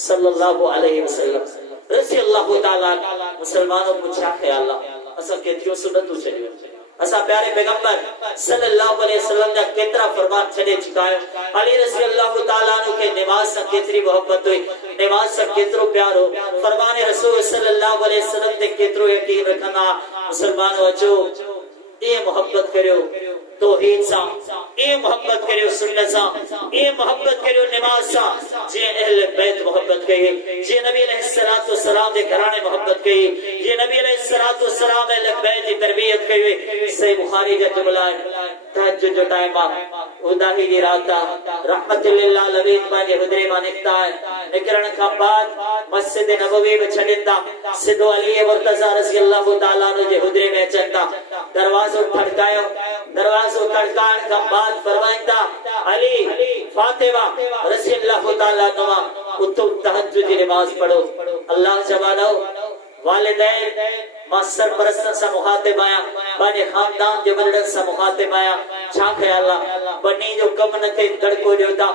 सल्लल्लाहु अलैहि वसल्लम रज़ी अल्लाह ताला। मुसलमानों को छा ख्याल आहे असां केतिरियूं सुन्नतूं छॾियूं असां प्यारे पैगंबर सल्लल्लाहु अलैहि वसल्लम जा केतिरा फरमान छॾे चुका आहियूं। अली रज़ी अल्लाह ताला अन्हु खे नमाज सां केतिरी मोहब्बत हुई नमाज सां केतिरो प्यार हो फरमान रसूल सल्लल्लाहु अलैहि वसल्लम ते केतिरो यकीन रखंदा। मुसलमानों अचो ये मोहब्बत करियो तौहीद सां ये मोहब्बत करियो सुन्नत सां ये मोहब्बत करियो नमाज सां जे अहले बैत मोहब्बत कई जे नबी अलैहिस्सलातु वस्सलाम दे घराने मोहब्बत कई जे नबी अलैहिस्सलातु वस्सलाम अहले बैत की तरबियत कई। सही बुखारी जा जुमला तहज्जुद जो टाइम आ उदाही जी रात रहमतुल लिल आलमीन पंहिंजे हुजरे मां निकता निकरण खां बाद मस्जिद नबवी में छॾींदा सिधो अली मुर्तज़ा रज़ी अल्लाह ताला अन्हु जे हुजरे में अचंदा दरवाज़ो खड़कायो दरवाज़ो खड़काइण खां बाद फरमाइनि था अली फातिमा रज़ी अल्लाह ताला अन्हु उथो तहज्जुद जी नमाज पढ़ो अल्लाह जवानो वालिदैन मां सरपरस्तन सां मुखातिब आहियां पंहिंजे खानदान जे वॾड़नि सां मुखातिब आहियां छा ख्याल आहे बनी जो कम न थे दड़को ॾियो था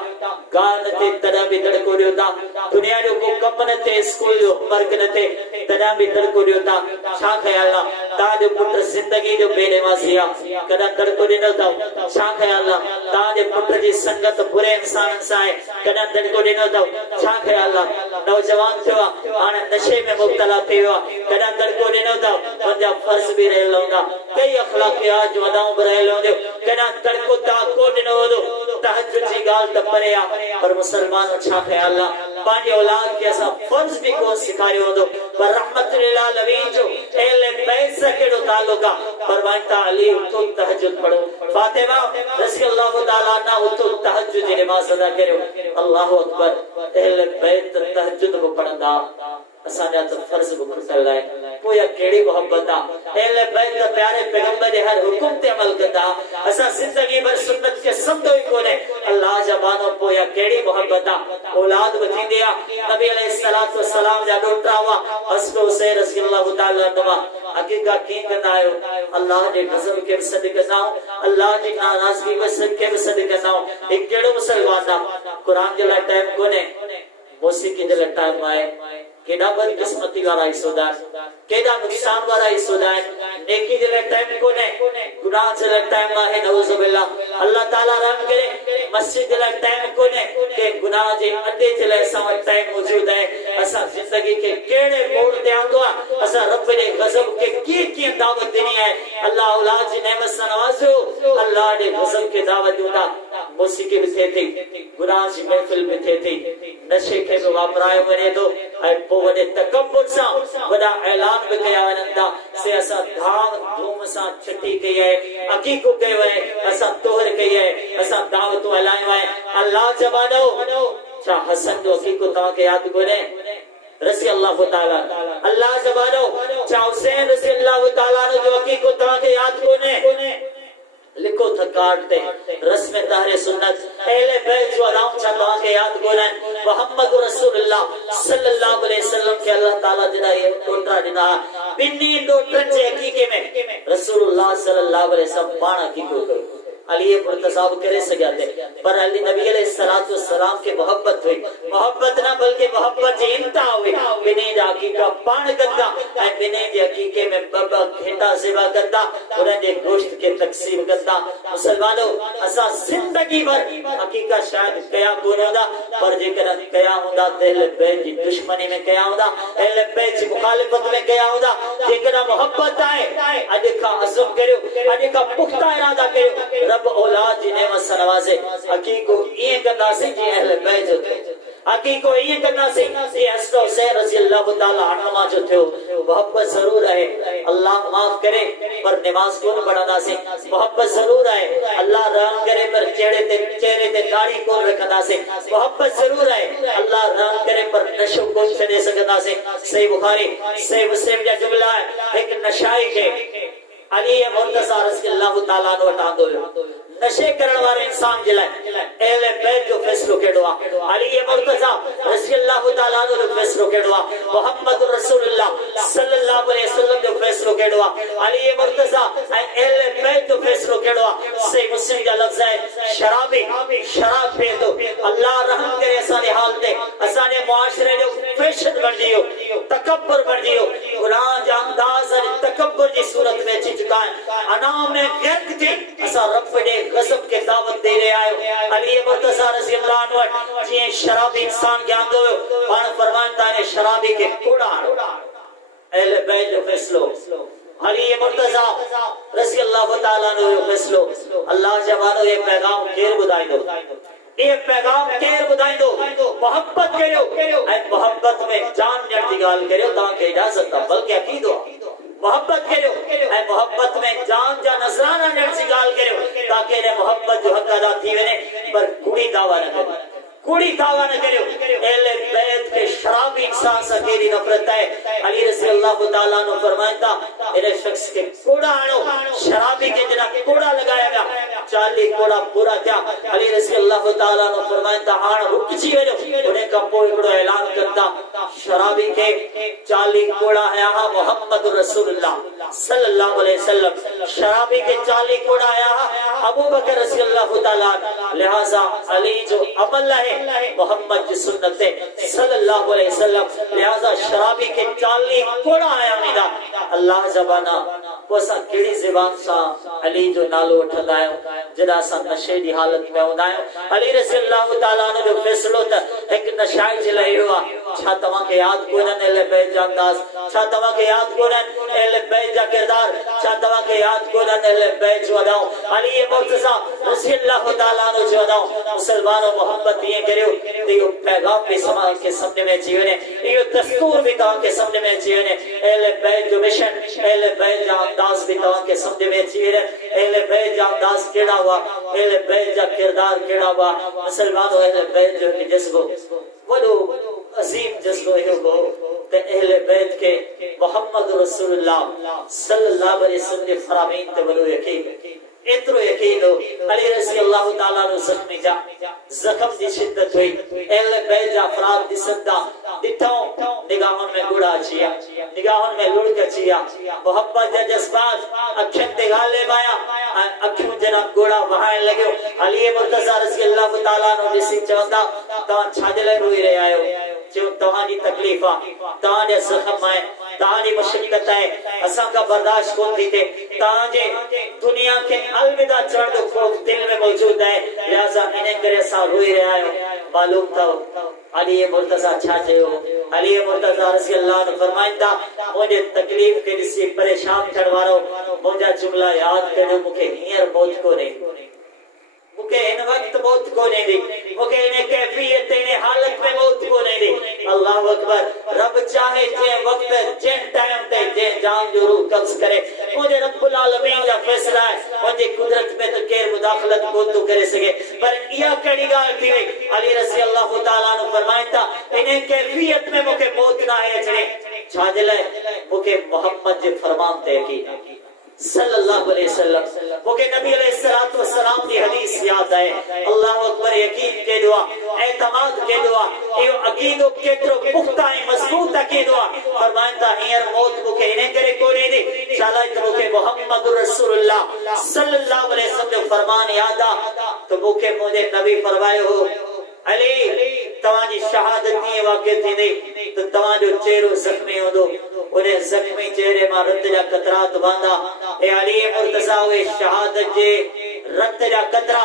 गाह न थे तॾहिं बि दड़को ॾियो था दुनिया जो को कम न थे स्कूल जो होमवर्क न थे तॾहिं बि दड़को ॾियो था छा ख्याल आहे तव्हांजो पुटु ज़िंदगी जो बेनवाज़ी आहे कॾहिं दड़को ॾिनो अथव छा ख्याल आहे तव्हांजे पुटु जी संगत बुरे इंसाननि सां आहे कॾहिं दड़को ॾिनो अथव छा ख्याल आहे नौजवान थियो आहे हाणे नशे में मुब्तला थी वियो आहे कॾहिं दड़को ॾिनो अथव पंहिंजा फर्ज़ बि रहियल हूंदा कई अखलाकियात जो अदाऊं बि रहियल हूंदियूं कॾहिं दड़को तव्हां को ॾिनो हूंदो तहज्जुद जी ॻाल्हि त परे आहे पर मुसलमान छा ख्याल आहे पंहिंजे औलाद खे असां फर्ज़ बि कोन सेखारियो हूंदो पर रहमतुल लिल आलमीन जो अहले बैत सां कहिड़ो ताल्लुक आहे फरमाइनि था अली उथो तहज्जुद पढ़ो फातिमा रज़ी अल्लाह ताला अन्हा उथो तहज्जुद जी नमाज़ अदा करियो अल्लाहु अकबर अहले बैत तहज्जुद बि पढ़ंदा असांजा त फर्ज़ बि खुटल आहे पोइ कहिड़ी मोहब्बत आहे अहले बैत प्यारे पैगंबर जे हर हुकुम ते अमल कंदा असां ज़िंदगी भर सुन्नत खे सम्झो ई कोन्हे अल्लाह जा बानो पोइ कहिड़ी मोहब्बत आहे औलाद बि थींदी आहे नबी अलैहिस्सलातु वस्सलाम जा ॾोटा हुआ हसन हुसैन रज़ी अल्लाह ताला अन्हुमा अक़ीक़ा कीअं कंदा आहियो अल्लाह जे गज़ब खे बि सॾु कंदा अल्लाह जी नाराज़गी खे बि सॾु कंदा हिकु कहिड़ो मुसलमान आहे क़ुरान जे लाइ टाइम कोन्हे मौसीक़ी जे टाइम आए केड़ा बदकिस्मती वारा हिस्सोदा केड़ा नुकसान वारा हिस्सोदा नेकी जे टाइम कोने गुनाह जे टाइम आहे नऊज़ बिल्लाह अल्लाह ताला रहम करे मस्जिद जे टाइम कोने के गुनाह जे अड्डे जे सा टाइम मौजूद है असा जिंदगी के केड़े मोड़ ते आंदो असा रब जे गजब के की दावत देनी है अल्लाह औलाद जी नेमत से नवाजो अल्लाह दे गजब के दावत दूंदा मौसीक़ी भी थे गुनाह जी महफिल भी थे नशे के भी वापरायो वने तो पो वडे तकब्बुर सा वडा ऐलान भी कया वनंदा से असा धाम धूम सा छठी कई है अकीको कयो है असा तोहर कई है असा दावत हलायो है अल्लाह जबानो चा हसन जो अकीको ता के याद कोने रसी अल्लाह ताला अल्लाह जबानो चा हुसैन रसी अल्लाह ताला जो अकीको ता के याद कोने लिखो था काटते रस्म ताहरे सुन्नत अहले बैत जो अदाम चाहता के याद कोलन मोहम्मद रसूलुल्लाह सल्लल्लाहु अलैहि वसल्लम के अल्लाह ताला जदा ये टोटरा दिना बिन्नी डोटन जे हकीके में रसूलुल्लाह सल्लल्लाहु अलैहि वसल्लम पाना की को अली मुर्तसाब करे सजाते पर अली नबी अलैहिस्सलातु वस्सलाम के मोहब्बत हुई मोहब्बत ना बल्कि मोहब्बत जे इंतहा हुई बिने जाकी का पान करता ए बिने जे हकीके में बबा घेंटा सेवा करता उन्हें दे गोश्त के तकसीम करता मुसलमानों असा जिंदगी भर हकीकत शायद कया कोन होदा पर जेकर कया होदा दिल बैत की दुश्मनी में कया होदा अहले बैत की मुखालिफत में कया होदा जेकर मोहब्बत आए अज का अज़म करो अज का पुख्ता इरादा करो रब औलाद जी नेमत से नवाजे हकीको ये करना से जी अहले बैत जो हकीको ये करना से ये हसन हुसैन रज़ी अल्लाह ताला अन्हुमा जो थे मोहब्बत जरूर है अल्लाह माफ करे पर नमाज को बढ़ाना से मोहब्बत जरूर है अल्लाह रहम करे पर चेहरे ते दाढ़ी को रखना से मोहब्बत जरूर है अल्लाह रहम करे पर नशो को छड़े सकना से सही बुखारी सही मुस्लिम जा जुमला है एक नशाई के अली मुर्तज़ा रज़ी अल्लाह ताला नो वटांदो नशे करण वाले इंसान जिला अहले बैत जो फैसलो केडवा अली मुर्तज़ा रज़ी अल्लाह ताला नो फैसलो केडवा मोहम्मद रसूलुल्लाह सल्लल्लाहु अलैहि वसल्लम जो फैसलो केडवा अली मुर्तज़ा अहले बैत जो फैसलो केडवा सही मुस्लिम का लफ्ज है शराब पे तो अल्लाह रहम करे असाने हाल ते असाने मुआशरे जो फैशन बन दियो तकब्बुर बन दियो गुनाह जा अंदाज तकब्बुर की सूरत में चुका है अना में गैरत थी असा रब ने गजब के दावत दे रहे आयो अली मुर्तज़ा रज़ी अल्लाह अन्हु जी शराबी इंसान के आंदो पान फरमानता ने शराबी के कूड़ा अहले बैत जो फैसलो अली मुर्तज़ा रज़ी अल्लाह ताला नो फैसलो अल्लाह जवानो ये पैगाम केर बुधाइंदो ये पैगाम केर बुधाइंदो मोहब्बत करो ऐ मोहब्बत में जान न्याण दी गाल करो ता के इजाजत बल्कि अकीदो मोहब्बत करो ऐ मोहब्बत में जान जा नजराना न्याण सी गाल करो ताकि ने मोहब्बत जो हक अदा थी वने पर कुड़ी दावा न करे कुड़ी दावा न करो अहले बैत के शराबी इंसान से केरी नफरत है अली रज़ी अल्लाह ताला नो फरमाता इने शख्स के कोड़ा आनो शराबी के जना कोड़ा लगाया गया 40 कोड़ा पूरा था अली रज़ी अल्लाह ताला नो फरमाता हां रुक जी वेलो उन्हें कपो एकड़ो ऐलान करता शराबी के 40 कोड़ा है हां मोहम्मद रसूलुल्लाह सल्लल्लाहु अलैहि वसल्लम शराबी के 40 कोड़ा है अबू बकर रज़ी अल्लाह ताला लिहाजा अली जो अमल है मोहम्मद की सुन्नत है सल्लल्लाहु अलैहि वसल्लम लिहाजा शराबी के 40 कोड़ा आया निदा अल्लाह जबाना कोसा केड़ी ज़बान सा अली जो नालो उठंदा आयो जदा सा नशे दी हालत में होंदा आयो अली रज़ी अल्लाह ताला ने जो फैसलो त एक नशाई जे लई हुआ छा तवा के याद कोन अहले बैत जा अंदाज छा तवा के याद कोन अहले बैत जा किरदार छा तवा के याद कोन अहले बैत जो अदाओ अली मुर्तज़ा रज़ी अल्लाह ताला ने जो अदाओ मुसलमानों मोहब्बत ये करियो ते यो पैगाम भी समाज के सामने में जीवने यो दस्तूर भी ता के सामने में जीवने अहले बैत जो मिशन अहले बैत जा अंदाज भी ता के सामने में जीवने अहले बैत जा अंदाज केड़ा हुआ अहले बैत जा किरदार केड़ा हुआ मुसलमानों अहले बैत जो जज्बो वडो अजीम जज्बो हो ते अहले बैत के मोहम्मद रसूलुल्लाह सल्लल्लाहु अलैहि वसल्लम फरमाइन ते वडो यकीन इतरो यकीन हो अली रज़ी अल्लाह ताला नो जख्मी जा जख्म दी शिद्दत हुई अहले बैत जा अफराद दी सद्दा दिठो निगाहों में गुड़ा छिया निगाहों में लुढ़क छिया मोहब्बत जा जज्बात अखन ते गाले माया अखन जना गुड़ा वहां लगयो अली मुर्तज़ा रज़ी अल्लाह ताला नो दिसी चवंदा ता छाजले रोई रे आयो जो तव्हांजी तकलीफ़ आहे, तव्हांजा ज़ख़्म आहे, तव्हांजी मुशक्क़त आहे, असां खां बर्दाश्त कोन थी थिए, तव्हांजे दुनिया खे अलविदा चवण जो ख़ौफ़ दिल में मौजूद आहे, लिहाज़ा इन करे असां रोई रहिया आहियूं। मालूम अथव अली मुर्तज़ा छा चयो? अली मुर्तज़ा रज़ी अल्लाह अन्हु फरमाइनि था, मुंहिंजे तकलीफ़ खे ॾिसी परेशान थियण वारो मुंहिंजा जुमला यादि करियो, मूंखे हींअर मौत कोन्हे, मूंखे इन वक्त मौत कोन्हे दी, मूंखे इन कैफियत इन हालत में मौत कोन्हे दी। अल्लाह अकबर। रब चाहे जे वक्त जे टाइम ते जे जान जो रूह कब्ज़ करे, मुझे रब्बुल आलमीन का फैसला है, मुझे कुदरत में तो केर मुदाखलत कोन तो करे सके। पर इया कड़ी गाल थी वई, अली रज़ी अल्लाह तआला नु फरमाइनि था, इन कैफियत में मूंखे मौत ना है अचणे, छाजे लाइ? मूंखे मोहम्मद जे फरमान ते यकीन आहे सल्लल्लाहु अलैहि वसल्लम, मूंखे नबी अलैहिस्सलातु वस्सलाम की हदीस याद है। अल्लाह अकबर। यकीन के दुआ, एतमाद के दुआ, यो अकीदो केतरो पुख्ता है, मजबूत अकीदो आहे। फरमाइनि था, हींअर मौत मूंखे इन करे कोन्हे दी, छाला त मूंखे मुहम्मदुर रसूलुल्लाह सल्लल्लाहु अलैहि वसल्लम जो फरमान याद आहे। तो मूंखे मुंहिंजे नबी फरमायो हो, अली तव्हांजी शहादत कीअं वाक़िअ थींदी त तव्हांजो चेहरो ज़ख़्मी हूंदो, उन ज़ख़्मी चेहरे मां रत जा कतरात वहंदा। ए अली मुर्तज़ा, उहे शहादत जे रत जा कतरा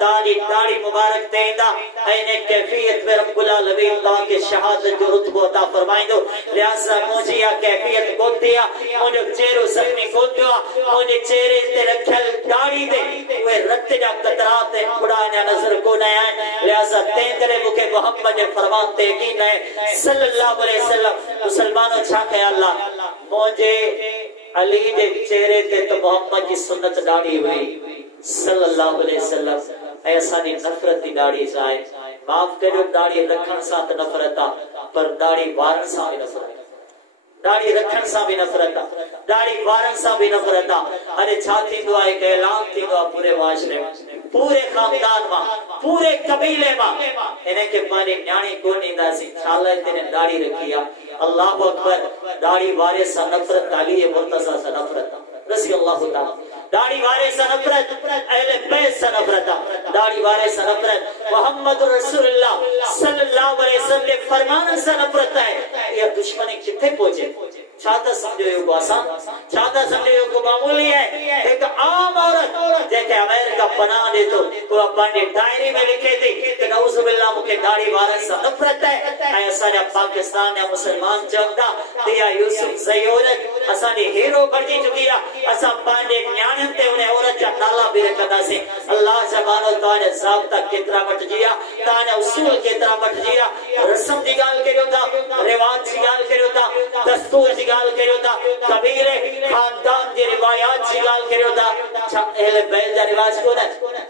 तव्हांजी दाढ़ी मुबारक ते ईंदा, ऐं इन कैफियत में रब्बुल आलमीन तव्हांखे शहादत जो रुतबो अता फरमाईंदो। लिहाज़ा मुंहिंजी इहा कैफियत कोन थी आहे, मुंहिंजो चेहरो ज़ख़्मी कोन थियो आहे, मुंहिंजे चेहरे ते रखियल दाढ़ी ते उहे रत जा कतरात ऐं फुड़ा अञा नज़र कोन आया आहिनि। लिहाज़ा तंहिं करे मूंखे मोहम्मद जे फरमान ते यकीन आहे सल्लल्लाहु अलैहि वसल्लम। मुसलमानो छा ख्याल आहे? मुंहिंजे अली जे चेहरे ते त मोहम्मद जी सुन्नत दाढ़ी हुई सल्लल्लाहु अलैहि वसल्लम, ऐं असांजी नफ़रत जी दाढ़ी आहे। माफ़ करियो, दाढ़ी रखण सां त नफ़रत आहे, पर दाढ़ी वारनि सां बि नफ़रत, दाढ़ी रखण सां बि नफ़रत आहे, दाढ़ी वारनि सां बि नफ़रत आहे। अरे छा थींदो आहे, हिकु ऐलान थींदो आहे पूरे माशरे में, पूरे खानदान मां, पूरे कबीले मां, इनखे पंहिंजी न्याणी कोन ॾींदासीं, छा लाइ तिने दाढ़ी रखी आहे। अल्लाहु अकबर। दाढ़ी वारे सां नफ़रत, अली मुर्तज़ा सां नफ़रत रज़ी अल्लाह तआला। दाढ़ी वारे सां नफ़रत, अहले बैत सां नफ़रत, दाढ़ी वारे सां नफ़रत, मोहम्मद रसूलुल्लाह सल्लल्लाहु अलैहि वसल्लम जे फरमान सां नफ़रत आहे। इहा दुश्मनी किथे पहुचे? छा त सम्झो यो आसान, छा त सम्झो यो मामूली है? एक आम औरत जेके अमेरिका पनाह ॾे थो, उहा पंहिंजी डायरी में लिखे थी कि नऊज़ बिल्लाह मूंखे दाढ़ी वारनि सां नफ़रत आहे, ऐं असांजा पाकिस्तान जा मुसलमान चवनि था त इहा यूसुफ ज़ई औरत असांजी हीरो बणिजी चुकी आहे, असां पंहिंजे न्याणियुनि ते उन औरत जा नाला बि रखंदासीं। अल्लाह जबानो तव्हांजा ज़ाब्ता केतिरा मटिजी विया, तव्हांजा उसूल केतिरा मटिजी विया, रस्म जी ॻाल्हि करियो था, रिवाज जी ॻाल्हि करियो था, दस्तूर जी ॻाल्हि करियो था, कबीले खानदान जी रिवायात जी ॻाल्हि करियो था। छा अहले बैत जा रिवाज कोन आहिनि?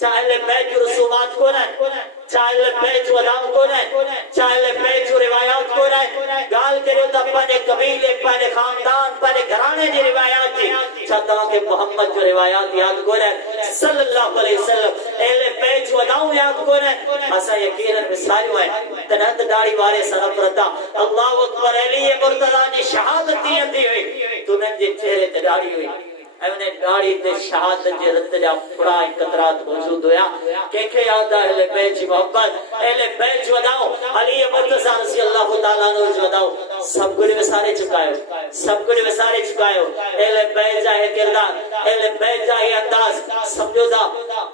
छा अहले बैत जूं रसूमात कोन आहिनि? छा अहले बैत जूं अदाऊं कोन आहिनि? छा अहले बैत जूं रिवायात कोन आहिनि? ॻाल्हि करियो था पंहिंजे कबीले, पंहिंजे खानदान, पंहिंजे घराणे जी रिवायात जी। छा तव्हांखे मोहम्मद जो रिवायात यादि कोन आहिनि सल्लल्लाहु अलैहि वसल्लम? अहले बैत जूं अदाऊं यादि कोन आहिनि? असां यकीनन विसारियो आहे, तॾहिं त दाढ़ी वारे सां नफ़रत आहे। अल्लाहु अकबर। अली मुर्तज़ा जी शहादत ईअं थी हुई त उन्हनि जे चेहरे ते दाढ़ी हुई, ऐं उन दाढ़ी ते शहादत जे रत जा फुड़ा ऐं कतरात मौजूद हुया। कंहिंखे यादि आहे अहले बैत जी मोहब्बत, अहले बैत जूं अदाऊं, अली मुर्तज़ा रज़ी अल्लाह तआला अन्हु जूं अदाऊं? सभु कुझु विसारे चुका आहियो, सभु कुझु विसारे चुका आहियो। अहले बैत जा हे किरदार, अहले बैत जा हे अंदाज़ सम्झो था।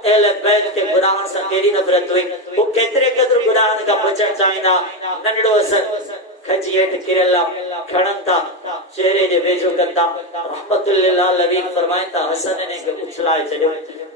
अहले बैत खे गुनाहनि सां केॾी नफ़रत हुई, हू केतिरे क़दुरु गुनाहनि खां बचणु चाहींदा। नंढड़ो हसन खजी हेठि किरियल खणनि था, चेहरे जे वेझो कनि था। रहमतुल लिल आलमीन फरमाइनि था, हसन ने उछलाए छॾियो।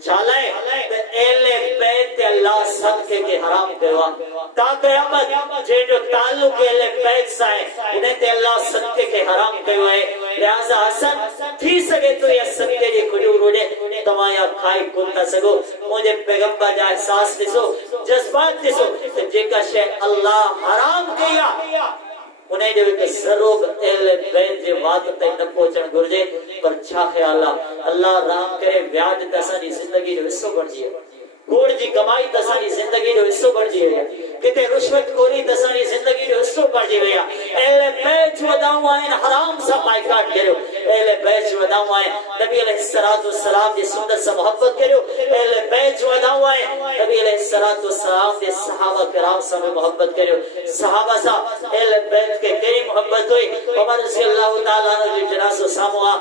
छा लाइ? त अहले बैत ते अल्लाह सदके खे हराम कयो आहे। ता क़यामत जंहिंजो ताल्लुक अहले बैत सां आहे, उन ते अल्लाह सदके खे हराम कयो आहे। लिहाज़ा हसन थी सघे तो इहा सदके जी खजूर हुजे, तव्हां इहा खाई कोन था सघो। मुंहिंजे पैगंबर जा एहसास ॾिसो, जज़्बात ॾिसो त जेका शइ अल्लाह हराम कई आहे उन जो हिकु ज़रो बि अहले बैत जे वात ताईं न पहुचणु घुरिजे। पर छा ख़्याल आहे? अल्लाह राम करे व्याज त असांजी ज़िंदगी जो हिसो बणिजी वियो, कूड़ जी कमाई तसारी जिंदगी जो हिस्सो बणजी वया किते रुश्वत खोरी तसारी जिंदगी जो हिस्सो बणजी वया एले बैच वदाऊ आइन हराम सा बाइकाट करो एले बैच वदाऊ आइन नबी अलैहिस्सलातु वस्सलाम दी सुन्नत से मोहब्बत करो एले बैच वदाऊ आइन नबी अलैहिस्सलातु वस्सलाम दे सहाबा किराम से मोहब्बत करो सहाबा सा एले बैत के कई मोहब्बत हुई उमर रज़ियल्लाहु ताला अन्हु जो जनाज़ो सामुआ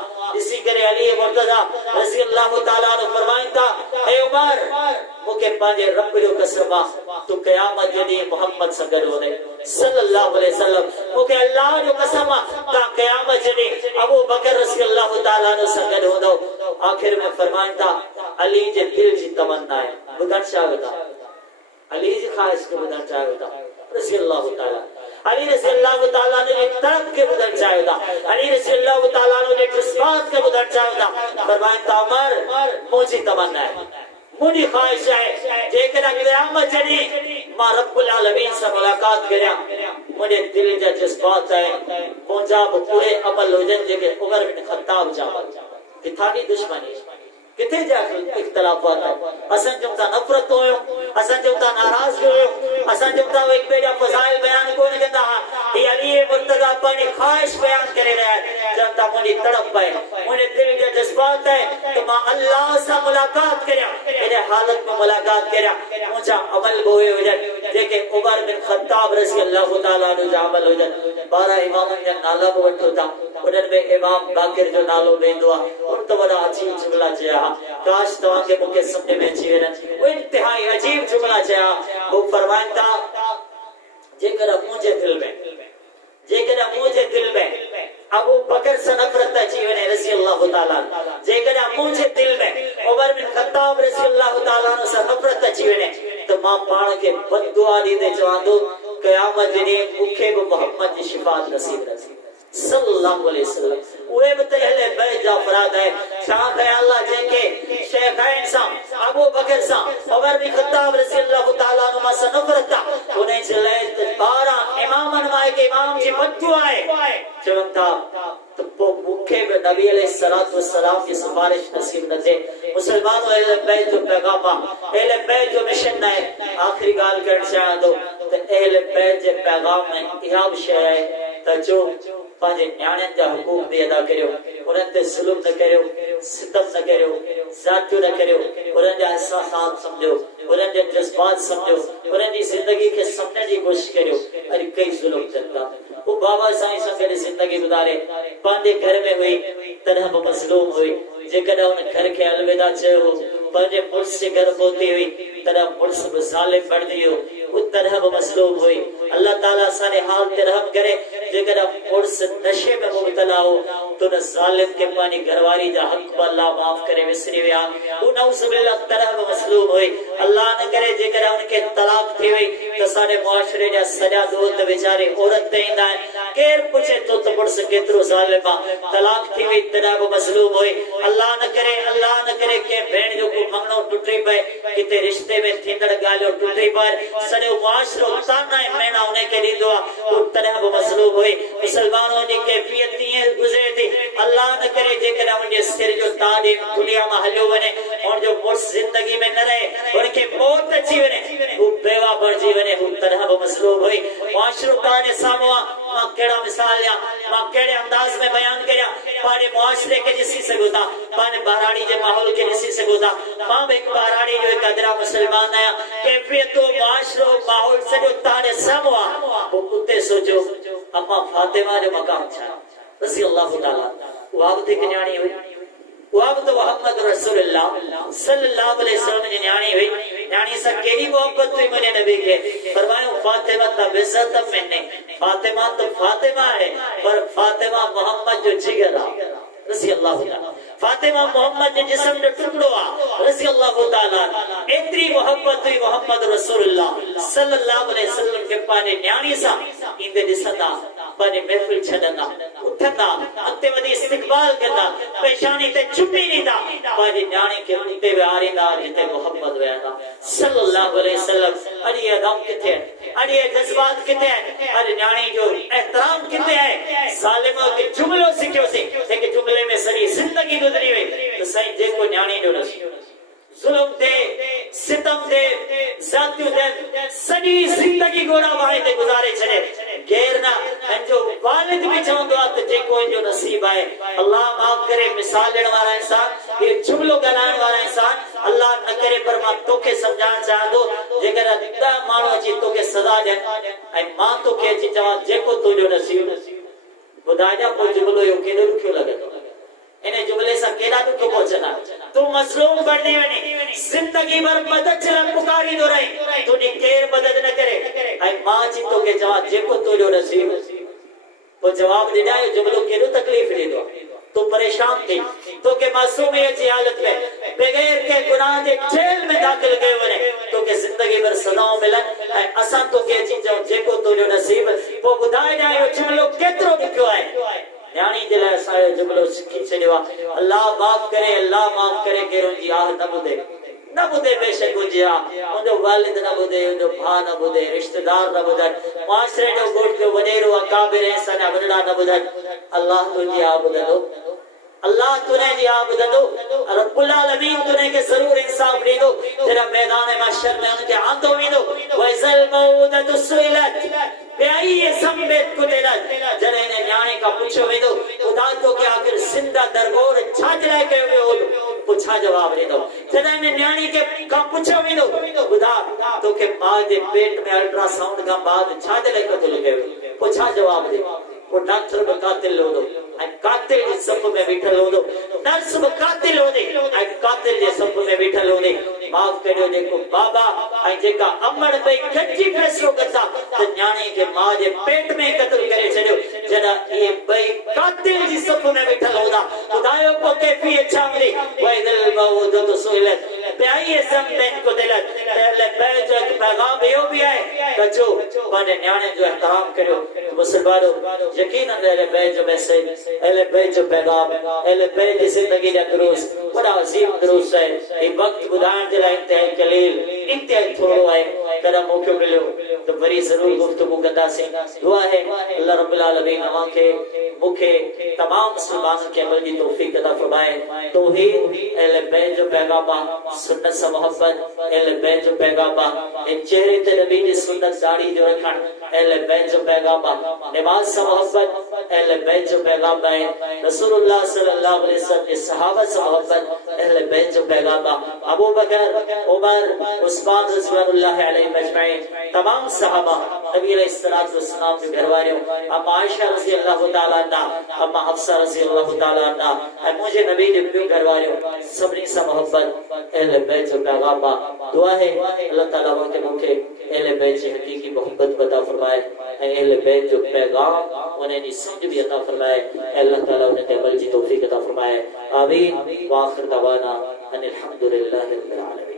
इसी करे अली मुर्तजा रज़ियल्लाहु ताला अन्हु फरमाइन था ए उमर मुके पांजे रब जो कसमा तू क़यामत जदी मोहम्मद से गड होने सल्लल्लाहु अलैहि वसल्लम मुके अल्लाह जो कसमा ता क़यामत जदी अबू बकर रज़ियल्लाहु ताला अन्हु से गड होंदो आखिर में फरमाइन था अली जे दिल जी तमन्ना है बुधन चाहता अली जी ख्वाहिश के बुधन चाहता रज़ियल्लाहु ताला अली रज़ियल्लाहु ताला ने तड़प के बुधन चाहता अली रज़ियल्लाहु ताला ने जज्बात के बुधन चाहता फरमाइन था उमर मुझे तमन्ना है मुझे ख्वाहिश है जेकर क़यामत जड़ी मां रब्बुल आलमीन से मुलाकात करया मुझे दिल जा जज्बात है मुंजाब पूरे अमल हो जन जेके उमर बिन खत्ताब जावल कि थाडी दुश्मनी किथे जा इख्तिलाफात है असन जमता नफरत होयो असन जमता नाराज होयो असन जमता एक बेजा फजाइल बयान कोन कंदा ये अली मुर्तजा अपनी ख्वाहिश बयान करे रहा जमता मुझे तड़प है मुझे दिल जा जज्बात है तो मां अल्लाह से मुलाकात करया मेरे हालत में मुलाकात करया मुझा अमल होए हो जाए जेके उमर बिन खत्ताब रज़ियल्लाहु ताला अन्हु जा अमल हो जाए 12 इमामन जा नाला वठो था उनन में इमाम बाकिर जो नालो वेंदो आ उन तो बड़ा अजीब जुमला चया काश तवा के मुके समझ में अची वने वो इंतहाई अजीब जुमला चया वो फरमाइन था जेकर मुझे दिल में अबू बकर से नफरत अची वने रज़ियल्लाहु ताला जेकर मुझे दिल में उमर बिन खत्ताब रज़ियल्लाहु ताला से नफरत अची वने तो मां पाण के बददुआ दी दे चवांदो क़यामत जने मुखे भी मोहम्मद की शिफात नसीब रसी सल्लल्लाहु अलैहि वसल्लम उहे बते अहले बैत जा अफराद है शाह है अल्लाह जेके शेखैन सा अबू बकर सा उमर बिन खत्ताब रज़ियल्लाहु ताला अन्हु से नफरत था उन्हें चले 12 इमामन माए के इमाम जी बददुआ है चवंता तो मुखे में नबी अलैहिस्सलातु वस्सलाम की सिफारिश नसीब न थे मुसलमानों अहले बैत जो पैगाम अहले बैत जो मिशन है आखिरी गाल कर चाह दो तो अहले बैत जे पैगाम में इहाब शय है त जो पाजे न्याणन जा हुकूक भी अदा करियो उनन ते जुल्म न करियो सितम न करियो जातियो न करियो उनन जा एहसासात समझो उनन जे जज्बात समझो उनन जी जिंदगी के समझने की कोशिश करियो अरे कई जुल्म चलता वो बाबा साईं संगे जिंदगी गुजारे पांडे घर में हुई तरह मजलूम हुई जेकर उन घर के अलविदा चयो पांडे मुर्स से घर पहुंची हुई तरह मुर्स जालिम बढ़ दियो उस तरह मजलूम हुई अल्लाह ताला सारे हाल पे रहम करे जेकर मुर्स नशे में मुब्तला हो तो न जालिम के पानी घरवारी जा हक अल्लाह माफ करे विसरी विया उ नौजुबिल्लाह तरह मजलूम हुई अल्लाह न करे जेकर उनके तलाक थी हुई तो सारे मुआशरे जा सजा दो तो बेचारे औरत देंदा केर पूछे तो मुर्स केतरो जालिमा तलाक थी हुई तरह मजलूम हुई अल्लाह न करे के भेण जो को मंगनो टूटी पे किते रिश्ते में थींदड़ गालो टूटी पर सने मुआशरो ताना मेना उन्हें के दी दुआ वो तरह मजलूम हुई मुसलमानों की कैफियत ये गुजरे थी अल्लाह न करे जेकर उनके सिर जो ताज दुनिया में हलो बने और जो मुर्स जिंदगी में न रहे उनके मौत अच्छी बने वो बेवा पर जीवने वो तरह मजलूम हुई मुआशरो ताने सामवा मां केड़ा मिसाल या मां केड़े अंदाज में बयान करया पाने मुआशरे के जिसी सगुदा पाने बहराड़ी जे माहौल के जिसी सगुदा मां एक बहराड़ी जो एक अदरा मुसलमान आया कैफियत तो मुआशरो माहौल से जो ताने सामवा वो कुत्ते सोचो अम्मा फातिमा जो मकाम था रज़ियल्लाहु ताला वाब थे न्याणी हुई वाब तो मोहम्मद रसूलुल्लाह सल्लल्लाहु अलैहि वसल्लम जी न्याणी हुई न्याणी से केड़ी मोहब्बत हुई मैंने नबी के फरमाया फातिमा ता बेइज्जत मैंने फातिमा तो फातिमा है पर फातिमा मोहम्मद जो जिगर है रज़ियल्लाहु ताला फातिमा मोहम्मद जे जिस्म जो टुकड़ो आ रज़ियल्लाहु ताला एतरी मोहब्बत हुई मोहम्मद रसूलुल्लाह सल्लल्लाहु अलैहि वसल्लम के पाने न्याणी सा इंदे दिसंदा पाने महफिल छडंदा उठंदा अते वदी इस्तकबाल करदा पेशानी ते चुप्पी नींदा पाने न्याणी के उते वारींदा जिते मोहब्बत वेंदा सल्लल्लाहु अलैहि वसल्लम अड़ी अदम किथे अड़ी जज्बात किथे अरे न्याणी जो एहतराम किथे है सालिमा के जुमलो सिखियो से के जुमले में सरी जिंदगी गुजरी हुई तो सही जेको न्याणी जो जुल्म दे सितम जो नसीब है। अल्लाह माफ करे मिसाल ॾियण वारा इंसान, ये जुमलो ॻाल्हाइण वारा इंसान, अल्लाह न करे पर मां तोखे सम्झाइण चाहियां थो जेकर 10 माण्हू अची तोखे सज़ा ॾियनि ऐं मां तोखे अची चवां जेको तुंहिंजो नसीब, ॿुधाइजां पोइ जुमलो इहो केॾो ॾुखियो लॻंदो। इन जुमले से केड़ा दुख पहुंचना। तू मसलूम बनने वने जिंदगी भर मदद चला पुकारी दो रही तूने केर मदद न करे आई मां जी तो के जवाब जेको तो जो नसीब वो जवाब दे जाए जुमलो केड़ो तकलीफ दे दो तो परेशान थी तो के मासूमियत की हालत में बगैर के गुनाह के जेल में दाखिल गए वने तो के जिंदगी भर सदाओं मिलन आई असा तो के जी जेको तो जो नसीब वो बुधाए जाए जुमलो केतरो दुखो है न्याणी जे लाइ असांजो जुमलो सिखी छॾियो आहे। अल्लाह माफ़ करे केरो जी आह न ॿुधे बेशक हुजे मुंहिंजो वालिद न ॿुधे मुंहिंजो भाउ न ॿुधे रिश्तेदार न ॿुधनि मुआशरे जो घोट जो वॾेरो अकाबिर असांजा वॾड़ा न ॿुधनि अल्लाह तुंहिंजी आह ॿुधंदो अल्लाह तुंहिंजी आह ॿुधंदो रब्बुल आलमीन तुंहिंजे खे ज़रूर इंसाफ ॾींदो जॾहिं मैदान महशर में उनखे आंदो वेंदो वज़ल मऊदतु सुइलत बेई संबेत कुदिलत जॾहिं हिन न्याणे खां पुछियो वेंदो ॿुधा तो के आखिर सिंधा दरगोर छा जे लाइ कयो वियो हो पोइ छा जवाब ॾींदो जॾहिं हिन न्याणी खां पुछियो वेंदो ॿुधा तोखे माउ जे पेट में अल्ट्रासाउंड खां बाद छा जे लाइ क़त्ल कयो पोइ छा जवाब ॾे वो डॉक्टर भी कातिल होदो ऐं कातिल जे सफ़ में बीठल होदो नर्स भी कातिल होदे ऐं कातिल जे सफ़ में बीठल होदे माफ करियो जेको बाबा ऐं जेका अमड़ भई गॾिजी फैसलो कंदा त न्याणी खे माउ जे पेट में क़त्ल करे छॾियो जॾहिं इहे ॿई कातिल जी सफ़ में बीठल हूंदा ॿुधायो पोइ कैफ़ियत छा मिली वइदल मऊदतु सुइलत बेई ज़ंबिन कुदिलत पहले बैज जो पैगाम इहो भी आहे त जो पंहिंजे न्याणे जो एहतराम करियो मुसलमानो यकीनन अहले बैत जो मैसेज अहले बैत जो पैगाम अहले बैत जी जिंदगी जा दुरूस बड़ा अजीम दुरूस है ये वक्त बुधाइण जे लाइ इंतहाई कलील इंतहाई थोड़ो है कदा मौको मिलियो तो वरी जरूर गुफ्तगू कंदासीं दुआ है अल्लाह रब्बुल आलमीन अमांखे मुखे तमाम मुसलमानों के अमल की तौफीक अता फरमाए तौहीद अहले बैत जो पैगाम सुन्नत से मोहब्बत अहले बैत जो पैगाम इन चेहरे ते नबी की सुन्नत दाढ़ी जो रखण अहले बैत जो पैगाम नमाज से मोहब्बत अहले बैत जो पैगाम है रसूलुल्लाह सल्लल्लाहु अलैहि वसल्लम के सहाबा से मोहब्बत अहले बैत जो पैगाम अबू बकर उमर उस्मान रज़ियल्लाहु अलैहि मजमईन तमाम सहाबा नबी अलैहिस्सलातु वस्सलाम के घर वारियों अम्मा आयशा रज़ियल्लाहु तआला अन्हा अम्मा हफ्सा रज़ियल्लाहु तआला अन्हा ऐं मुझे नबी के ॿियो घर वारियों सभिनी सां मोहब्बत अहले बैत जो पैगाम दुआ है अल्लाह ताला मुखे अहले बैत जी हकीकी मोहब्बत अता फरमाए अहले बैत जो पैगाम उन्हें नी समझ भी अता फरमाए अल्लाह ताला उन्हें अमल की तौफीक अता फरमाए आमीन व आखिर दवाना अनिल हम्दुलिल्लाहि रब्बिल आलमीन।